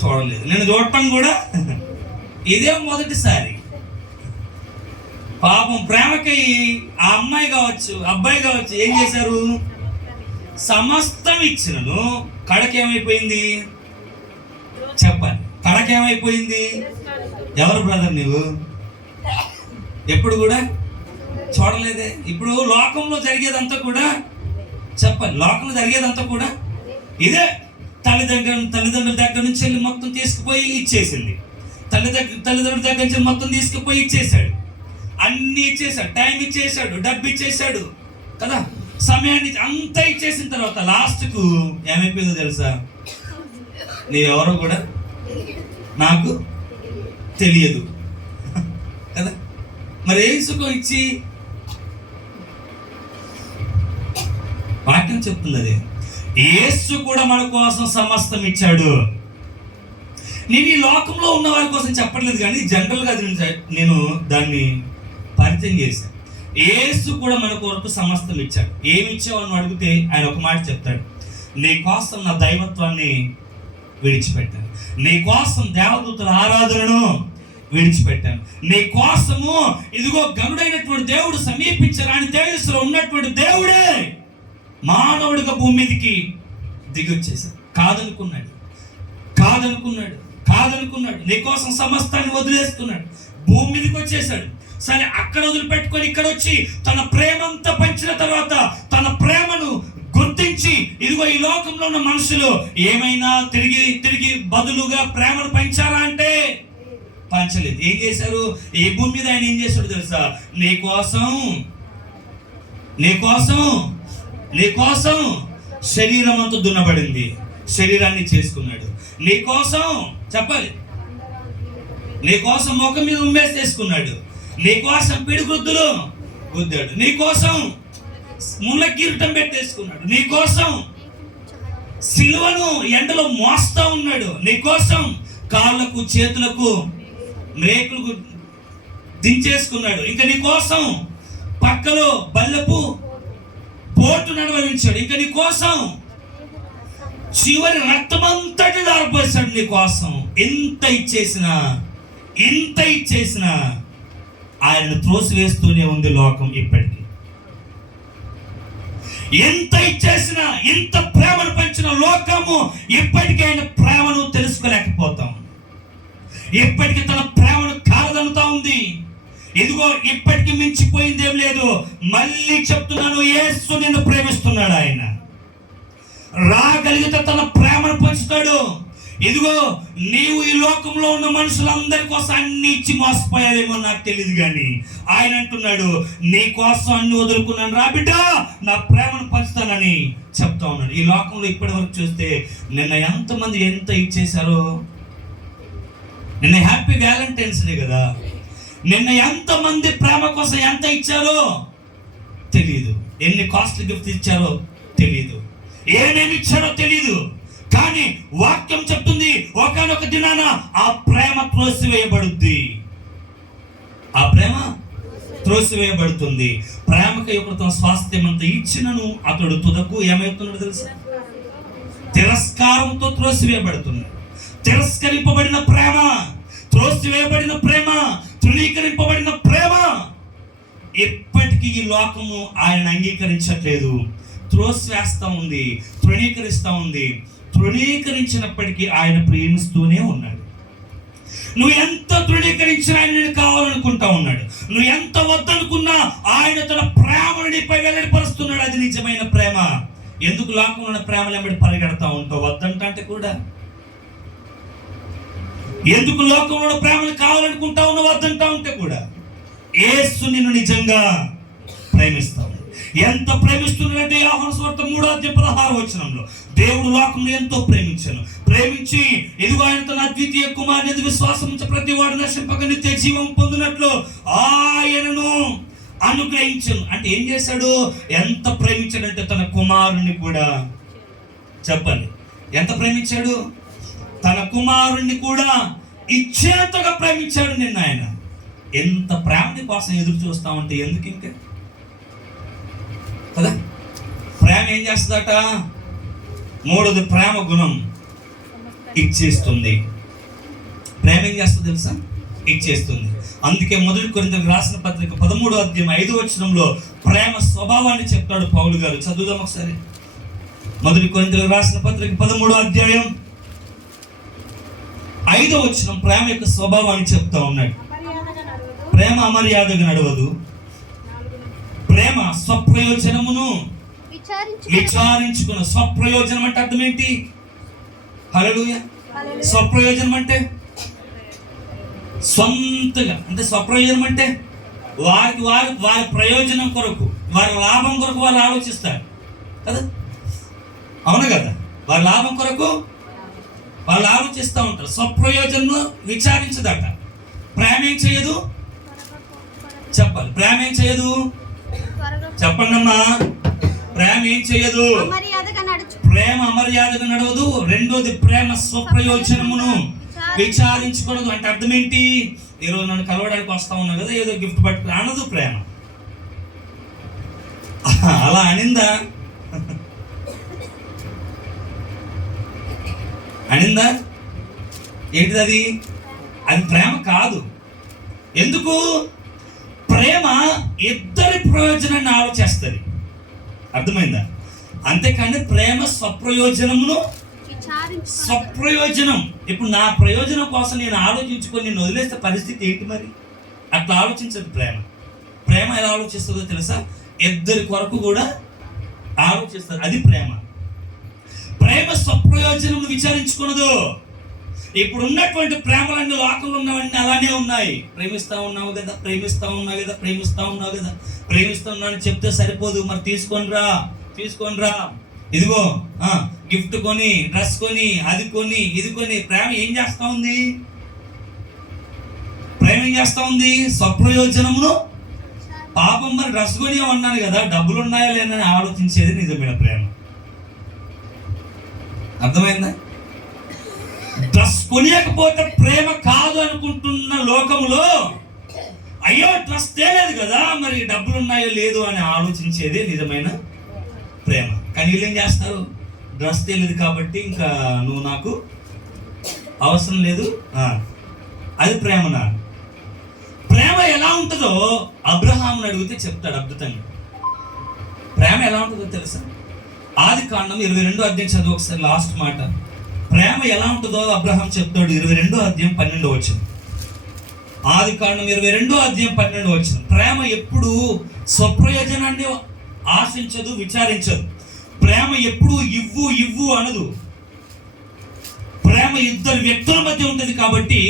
చూడలేదు, నిన్ను చూడటం కూడా ఇదే మొదటిసారి. పాపం ప్రేమకై ఆ అమ్మాయి కావచ్చు అబ్బాయి కావచ్చు ఏం చేశారు? సమస్తం ఇచ్చినను కడకేమైపోయింది చెప్పాలి? కడకేమైపోయింది? ఎవరు బ్రదర్ నీవు? ఎప్పుడు కూడా చూడలేదే. ఇప్పుడు లోకంలో జరిగేదంతా కూడా చెప్పాలి, లోకంలో జరిగేదంతా కూడా ఇదే. తల్లిదండ్రుల దగ్గర నుంచి వెళ్ళి మొత్తం తీసుకుపోయి ఇచ్చేసింది, తల్లిదండ్రుల దగ్గర నుంచి మొత్తం తీసుకుపోయి ఇచ్చేసాడు, అన్ని ఇచ్చేసాడు, టైం ఇచ్చేసాడు, డబ్బు ఇచ్చేసాడు కదా, సమయాన్ని అంతా ఇచ్చేసిన తర్వాత లాస్ట్కు ఏమైపోయిందో తెలుసా? నీవెవరో కూడా నాకు తెలియదు కదా. మరి ఏం సుఖం ఇచ్చి? వాక్యం చెప్తుంది అది. యేసు కూడా మన కోసం సమస్తం ఇచ్చాడు. నేను ఈ లోకంలో ఉన్న వారి కోసం చెప్పట్లేదు, కానీ జనరల్గా నేను దాన్ని పరిచయం చేశాను. యేసు కూడా మన కొరకు సమస్తం ఇచ్చాడు. ఏమి ఇచ్చావు అని అడిగితే ఆయన ఒక మాట చెప్తాడు, నీ కోసం నా దైవత్వాన్ని విడిచిపెట్టాను, నీ కోసం దేవదూతల ఆరాధనను విడిచిపెట్టాను, నీ కోసము ఇదిగో గనుడైనటువంటి దేవుడు సమీపించరాని తేజస్సులో ఉన్నటువంటి దేవుడే మానవుడిగా భూమి మీదకి దిగొచ్చేసాడు. కాదనుకున్నాడు నీ కోసం సమస్తాన్ని వదిలేసుకున్నాడు, భూమి మీదకి వచ్చేసాడు. సరే, అక్కడ వదిలిపెట్టుకొని ఇక్కడ వచ్చి తన ప్రేమంతా పంచిన తర్వాత తన ప్రేమను గుర్తించి ఇదిగో ఈ లోకంలో ఉన్న మనుషులు ఏమైనా తిరిగి బదులుగా ప్రేమను పంచారా అంటే పంచలేదు. ఏం చేశారు? ఈ భూమి మీద ఆయన ఏం చేశాడు తెలుసా? నీ కోసం శరీరం అంతా దున్నబడింది, శరీరాన్ని చేసుకున్నాడు. నీ కోసం చెప్పాలి, నీ కోసం ముఖం మీద ఉమ్మేసేసుకున్నాడు, నీ కోసం పిడిగుద్దులు గుద్దాడు, నీ కోసం ముళ్ళ కిరీటం పెట్టేసుకున్నాడు, నీ కోసం సిలువను ఎండలో మోస్తా ఉన్నాడు, నీ కోసం కాళ్ళకు చేతులకు రేకులు దించేసుకున్నాడు, ఇంకా నీ కోసం పక్కలో బల్లపు పోటు నడవలించాడు, ఇంకా నీ కోసం చివరి రక్తమంతటి దారిపోసాడు నీ కోసం. ఎంత ఇచ్చేసినా ఆయనను త్రోసివేస్తూనే ఉంది లోకం ఇప్పటికీ. ఎంత ఇచ్చేసినా, ఇంత ప్రేమను పంచిన లోకము ఇప్పటికీ ఆయన ప్రేమను తెలుసుకోలేకపోతాం. ఇప్పటికీ తన ప్రేమను కాలదనుతా ఉంది. ఇదిగో ఇప్పటికీ మించిపోయింది ఏం లేదు. మళ్ళీ చెప్తున్నాను, యేసు నిన్ను ప్రేమిస్తున్నాడు. ఆయన రాగలిగితే తన ప్రేమను పంచుతాడు. ఇదిగో నీవు ఈ లోకంలో ఉన్న మనుషులందరి కోసం అన్ని ఇచ్చి మోసపోయావేమో నాకు తెలియదు, కానీ ఆయన అంటున్నాడు నీ కోసం అన్ని వదులుకున్నాను రా బిడ్డ, నా ప్రేమను పంచుతానని చెప్తా ఉన్నాడు. ఈ లోకంలో ఇప్పటి వరకు చూస్తే నిన్న ఎంతమంది ఎంత ఇచ్చేశారో, నిన్న హ్యాపీ వ్యాలంటైన్స్ డే కదా, నిన్న ఎంతమంది ప్రేమ కోసం ఎంత ఇచ్చారో తెలియదు, ఎన్ని కాస్ట్లీ గిఫ్ట్స్ ఇచ్చారో తెలియదు, ఏమేమి ఇచ్చారో తెలియదు. కానీ వాక్యం చెప్తుంది ఒకానొక దినాన ఆ ప్రేమ త్రోసివేయబడుద్ది, ఆ ప్రేమ త్రోసివేయబడుతుంది. ప్రేమకు ఇప్పుడు తన స్వాస్థ్యం అంతా ఇచ్చినను అతడు తుదకు ఏమవుతున్నాడు తెలుసా? తిరస్కారంతో త్రోసివేయబడుతుంది. తిరస్కరింపబడిన ప్రేమ, త్రోసివేయబడిన ప్రేమ, తృణీకరింపబడిన ప్రేమ ఎప్పటికీ ఈ లోకము ఆయన అంగీకరించట్లేదు, త్రోసివేస్తా ఉంది, తృణీకరిస్తూ ఉంది. తృణీకరించినప్పటికీ ఆయన ప్రేమిస్తూనే ఉన్నాడు. నువ్వు ఎంత తృణీకరించినా ఆయన నేను కావాలనుకుంటా ఉన్నాడు. నువ్వు ఎంత వద్దనుకున్నా ఆయన తన ప్రేమను నీపై వెల్లడిపరుస్తున్నాడు. అది నిజమైన ప్రేమ. ఎందుకు లోకంలో ఉన్న ప్రేమలు వెంబడి పరిగెడతా ఉంటావు వద్దంటే కూడా? ఎందుకు లోకంలో ప్రేమను కావాలనుకుంటా ఉన్న వద్దంటా ఉంటే కూడా? యేసు నిన్ను నిజంగా ప్రేమిస్తావు. ఎంత ప్రేమిస్తున్నాడంటే యోహాను సువార్త 3:16 దేవుడు లోకంలో ఎంతో ప్రేమించి ఇదిగో ఆయన తన అద్వితీయ కుమారుని విశ్వాసం ఉంచి ప్రతి వాడు నశింపక నిత్య జీవం పొందినట్లు ఆయనను అనుగ్రహించను. అంటే ఏం చేశాడు? ఎంత ప్రేమించాడంటే తన కుమారుణ్ణి కూడా, చెప్పండి ఎంత ప్రేమించాడు? తన కుమారుణ్ణి కూడా ఇచ్చేంతగా ప్రేమించాడు నిన్న ఆయన. ఎంత ప్రేమని కోసం ఎదురు చూస్తా ఉంటే ఎందుకు ఇంకా కదా? ప్రేమ ఏం చేస్తుందట? మూడోది ప్రేమ గుణం ఇచ్చేస్తుంది. ప్రేమ ఏం చేస్తుంది తెలుసా? ఇచ్చేస్తుంది. అందుకే మొదటి కొరింథీయులకు రాసిన పత్రిక 13:5 ప్రేమ స్వభావాన్ని చెప్తాడు పౌలు గారు. చదువుదాం ఒకసారి. మొదటి కొరింథీయులకు రాసిన పత్రిక 13:5 ప్రేమ యొక్క స్వభావాన్ని చెప్తా ఉన్నాడు. ప్రేమ అమర్యాదగా నడవదు, ప్రేమ స్వప్రయోజనమును విచారించుకును. స్వప్రయోజనం అంటే అర్థం ఏంటి? హల్లెలూయా. స్వప్రయోజనం అంటే సొంతగా, అంటే స్వప్రయోజనం అంటే వారి ప్రయోజనం కొరకు, వారి లాభం కొరకు వాళ్ళు ఆలోచిస్తారు కదా, అవును కదా? వారి లాభం కొరకు వాళ్ళు ఆలోచిస్తూ ఉంటారు. స్వప్రయోజనం విచారించదట. ప్రేమ ఏం చేయదు? చెప్పాలి. ప్రేమ ఏం చేయదు? చెప్పండి అమ్మా. ప్రేమ ఏం చేయదు? ప్రేమ అమర్యాదగా నడవదు. రెండోది ప్రేమ స్వప్రయోజనమును విచారించకూడదు. అంటే అర్థం ఏంటి? ఈరోజు నన్ను కలవడానికి వస్తా ఉన్నావు కదా, ఏదో గిఫ్ట్ పట్టుకుని అనదు ప్రేమ. అలా అనిందా? అనిందా? ఏంటిది అది? అది ప్రేమ కాదు. ఎందుకు? ప్రేమ ఇద్దరి ప్రయోజనాన్ని ఆలోచిస్తుంది. అర్థమైందా? అంతేకాని ప్రేమ స్వప్రయోజనమును స్వప్రయోజనం. ఇప్పుడు నా ప్రయోజనం కోసం నేను ఆలోచించుకొని నేను వదిలేస్తే పరిస్థితి ఏంటి మరి? అట్లా ఆలోచించదు ప్రేమ. ప్రేమ ఎలా ఆలోచిస్తుందో తెలుసా? ఇద్దరి కొరకు కూడా ఆలోచిస్తుంది. అది ప్రేమ. ప్రేమ స్వప్రయోజనం విచారించుకున్నదు. ఇప్పుడు ఉన్నటువంటి ప్రేమలన్నీ లోకంలో ఉన్నవన్నీ అలానే ఉన్నాయి. ప్రేమిస్తా ఉన్నావు కదా, ప్రేమిస్తా ఉన్నావు కదా, ప్రేమిస్తా ఉన్నావు కదా, ప్రేమిస్తున్నాను చెప్తే సరిపోదు. మరి తీసుకొని రా, ఇదిగో గిఫ్ట్ కొని, డ్రెస్ కొని, అది కొని, ఇది కొని. ప్రేమ ఏం చేస్తా ఉంది? ప్రేమ ఏం చేస్తా ఉంది? స్వప్రయోజనమును. పాపం మరి డ్రెస్ కొని అన్నాను కదా, డబ్బులు ఉన్నాయా లేదని ఆలోచించేది నిజమైన ప్రేమ. అర్థమైందా? డ్రెస్ కొనియకపోతే ప్రేమ కాదు అనుకుంటున్న లోకములో, అయ్యో డ్రెస్ తేలేదు కదా, మరి డబ్బులు ఉన్నాయో లేదో అని ఆలోచించేదే నిజమైన ప్రేమ. కానీ వీళ్ళు ఏం చేస్తారు? డ్రెస్ తేలేదు కాబట్టి ఇంకా నువ్వు నాకు అవసరం లేదు. అది ప్రేమనా? ప్రేమ ఎలా ఉంటుందో అబ్రహాముని అడిగితే చెప్తాడు అద్భుతంగా. ప్రేమ ఎలా ఉంటుందో తెలుసా? ఆదికాండం 22 చదువు ఒకసారి, లాస్ట్ మాట. ప్రేమ ఎలా ఉంటుందో అబ్రహాం చెప్తాడు. 22:12. ఆదికాండం 22:12. ప్రేమ ఎప్పుడు స్వప్రయోజనాన్ని ఆశించదు, విచారించదు. ప్రేమ ఎప్పుడు ఇవ్వు అనదు. ప్రేమ ప్రేమ ఇద్దరు వ్యక్తుల మధ్య ఉంటుంది కాబట్టి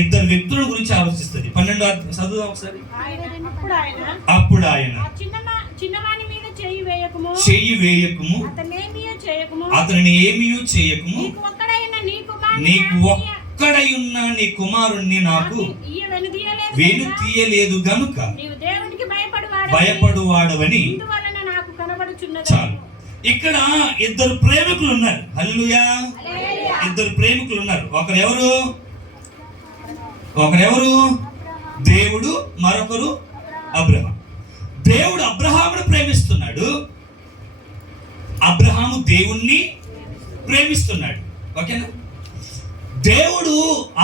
ఇద్దరు వ్యక్తుల గురించి ఆలోచిస్తుంది. 12 చదువుదాం ఒకసారి. అప్పుడు ఆయన చిన్నవాని మీద చెయ్యి వేయకము, అతనిని ఏమీ చేయకము, నీకు ఒక్కడై ఉన్న నీ కుమారుణ్ణి నాకు వేలు తీయలేదు గనుక భయపడువాడవని. చాలు. ఇక్కడ ఇద్దరు ప్రేమికులు ఉన్నారు. హల్లెలూయా. ఇద్దరు ప్రేమికులు ఉన్నారు. ఒకరెవరు? దేవుడు, మరొకరు అబ్రహాం. దేవుడు అబ్రహామును ప్రేమిస్తున్నాడు, అబ్రహాము దేవుణ్ణి ప్రేమిస్తున్నాడు. ఓకేనా? దేవుడు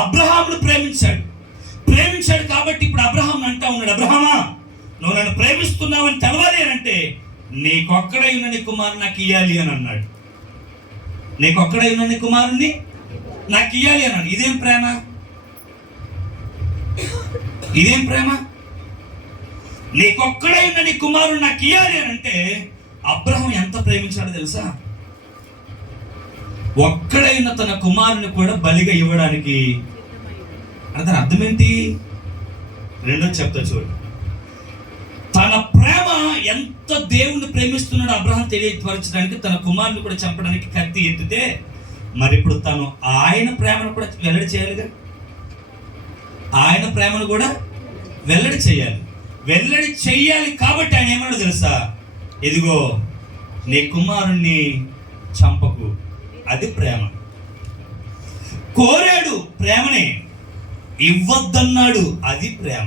అబ్రహామును ప్రేమించాడు కాబట్టి ఇప్పుడు అబ్రహాం అంటా ఉన్నాడు, అబ్రహామా నువ్వు నన్ను ప్రేమిస్తున్నావని తెలవాలి అని అంటే నీకొక్కడై ఉన్న నీ కుమారుని నాకు ఇయ్యాలి అని అన్నాడు. నీకొక్కడై ఉన్న నీ కుమారుణ్ణి నాకు ఇయ్యాలి అన్నాడు. ఇదేం ప్రేమ? నీకొక్కడై ఉన్న నీ కుమారుని నాకు ఇయ్యాలి అని అంటే అబ్రహాం ఎంత ప్రేమించాడో తెలుసా? ఒక్కడైన తన కుమారుని కూడా బలిగా ఇవ్వడానికి. దాని అర్థం ఏంటి? రెండో చెప్తా చూడండి. తన ప్రేమ ఎంత దేవుణ్ణి ప్రేమిస్తున్నాడో అబ్రహాం తెలియపరచడానికి తన కుమారుని కూడా చంపడానికి కత్తి ఎత్తితే మరి ఇప్పుడు తను ఆయన ప్రేమను కూడా వెల్లడి చేయాలిగా. ఆయన ప్రేమను కూడా వెల్లడి చేయాలి కాబట్టి ఆయన ఏమన్నాడు తెలుసా? ఇదిగో నీ కుమారుణ్ణి చంపకు. అది ప్రేమ. కోరాడు, ప్రేమనే. ఇవ్వద్దన్నాడు, అది ప్రేమ.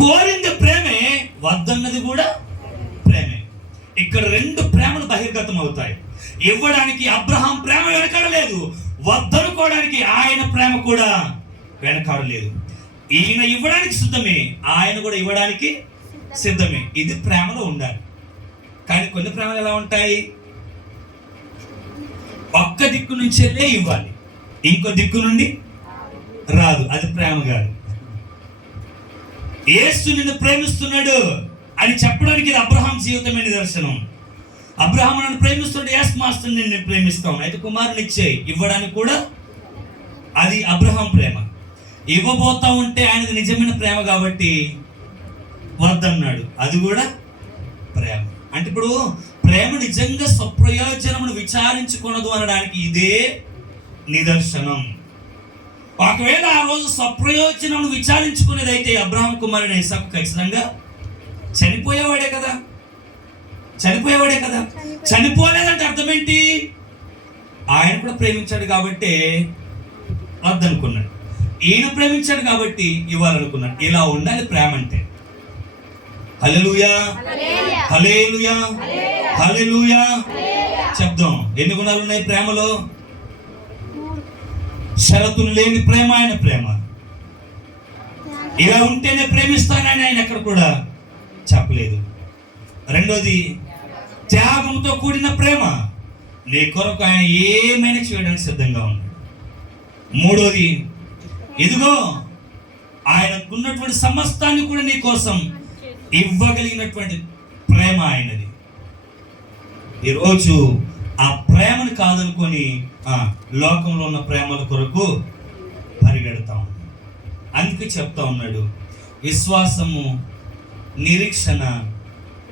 కోరింది ప్రేమే, వద్దన్నది కూడా ప్రేమే. ఇక్కడ రెండు ప్రేమలు బహిర్గతం అవుతాయి. ఇవ్వడానికి అబ్రహాం ప్రేమ వెనకాడలేదు, వద్దనుకోవడానికి ఆయన ప్రేమ కూడా వెనకాడలేదు. ఈయన ఇవ్వడానికి సిద్ధమే, ఆయన కూడా ఇవ్వడానికి సిద్ధమే. ఇది ప్రేమలో ఉండాలి. కానీ కొన్ని ప్రేమలు ఎలా ఉంటాయి? ఒక్క దిక్కు నుంచెల్లే ఇవ్వాలి, ఇంకో దిక్కు నుండి రాదు. అది ప్రేమ కాదు. యేసు నిన్ను ప్రేమిస్తున్నాడు అని చెప్పడానికి ఇది అబ్రహాం జీవితమే నిదర్శనం. అబ్రహాం నన్ను ప్రేమిస్తున్నాడు, యేసు మాస్టర్ నిన్ను ప్రేమిస్తాను, అయితే కుమారుని ఇచ్చేయి. ఇవ్వడానికి కూడా అది అబ్రహాం ప్రేమ. ఇవ్వబోతా ఉంటే ఆయనది నిజమైన ప్రేమ కాబట్టి వద్దన్నాడు, అది కూడా ప్రేమ. అంటే ఇప్పుడు ప్రేమ నిజంగా స్వప్రయోజనమును విచారించుకున్నదు అనడానికి ఇదే నిదర్శనం. ఒకవేళ ఆ రోజు స్వప్రయోజనమును విచారించుకునేదైతే అబ్రహాం కుమారుడు ఇస్సాకు ఖచ్చితంగా చనిపోయేవాడే కదా. చనిపోలేదంటే అర్థం ఏంటి? ఆయన కూడా ప్రేమించాడు కాబట్టి వద్దనుకున్నాడు, ఈయన ప్రేమించాడు కాబట్టి ఇవ్వాలనుకున్నాడు. ఇలా ఉండాలి ప్రేమ అంటే. హల్లెలూయా, హల్లెలూయా, హల్లెలూయా చెప్దాం. ఎన్ని గుణాలు ఉన్నాయి ప్రేమలో? షరతులు లేని ప్రేమ ఆయన ప్రేమ. ఇలా ఉంటేనే ప్రేమిస్తానని ఆయన ఎక్కడ కూడా చెప్పలేదు. రెండోది త్యాగంతో కూడిన ప్రేమ. నీ కొరకు ఆయన ఏమైనా చేయడానికి సిద్ధంగా ఉన్నాడు. మూడోది ఇదిగో ఆయనకున్నటువంటి సమస్తాన్ని కూడా నీ కోసం ఇవ్వగలిగినటువంటి ప్రేమ ఆయనది. ఈరోజు ఆ ప్రేమను కాదనుకొని లోకంలో ఉన్న ప్రేమల కొరకు పరిగెడతాం. అందుకే చెప్తా ఉన్నాడు, విశ్వాసము, నిరీక్షణ,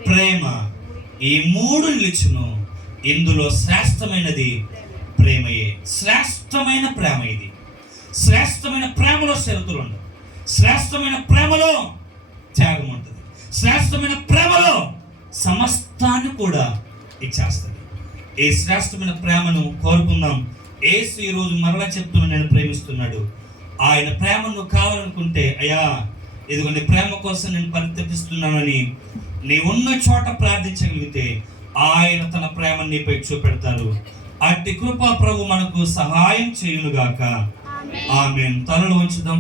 ప్రేమ, ఈ మూడు నిలుచును, ఇందులో శ్రేష్టమైనది ప్రేమయే. శ్రేష్టమైన ప్రేమ ఇది. శ్రేష్టమైన ప్రేమలో షరతులు ఉండవు. శ్రేష్టమైన ప్రేమలో త్యాగం ఉంటుంది. శ్రేష్టమైన ప్రేమలో సమస్తాన్ని కూడా ఇచ్చేస్తుంది. ఈ శ్రేష్టమైన ప్రేమను కోరుకుందాం. యేసు ఈరోజు మరలా చెప్తున్నా, నేను ప్రేమిస్తున్నాడు. ఆయన ప్రేమను కావాలనుకుంటే, అయ్యా ఇదిగో నీ ప్రేమ కోసం నేను పరితపిస్తున్నానని నీ ఉన్న చోట ప్రార్థించగలిగితే ఆయన తన ప్రేమను నీపై చూపెడతారు. అట్టి కృపా ప్రభు మనకు సహాయం చేయునుగాక. ఆమేన్. తలలు వంచుదాం.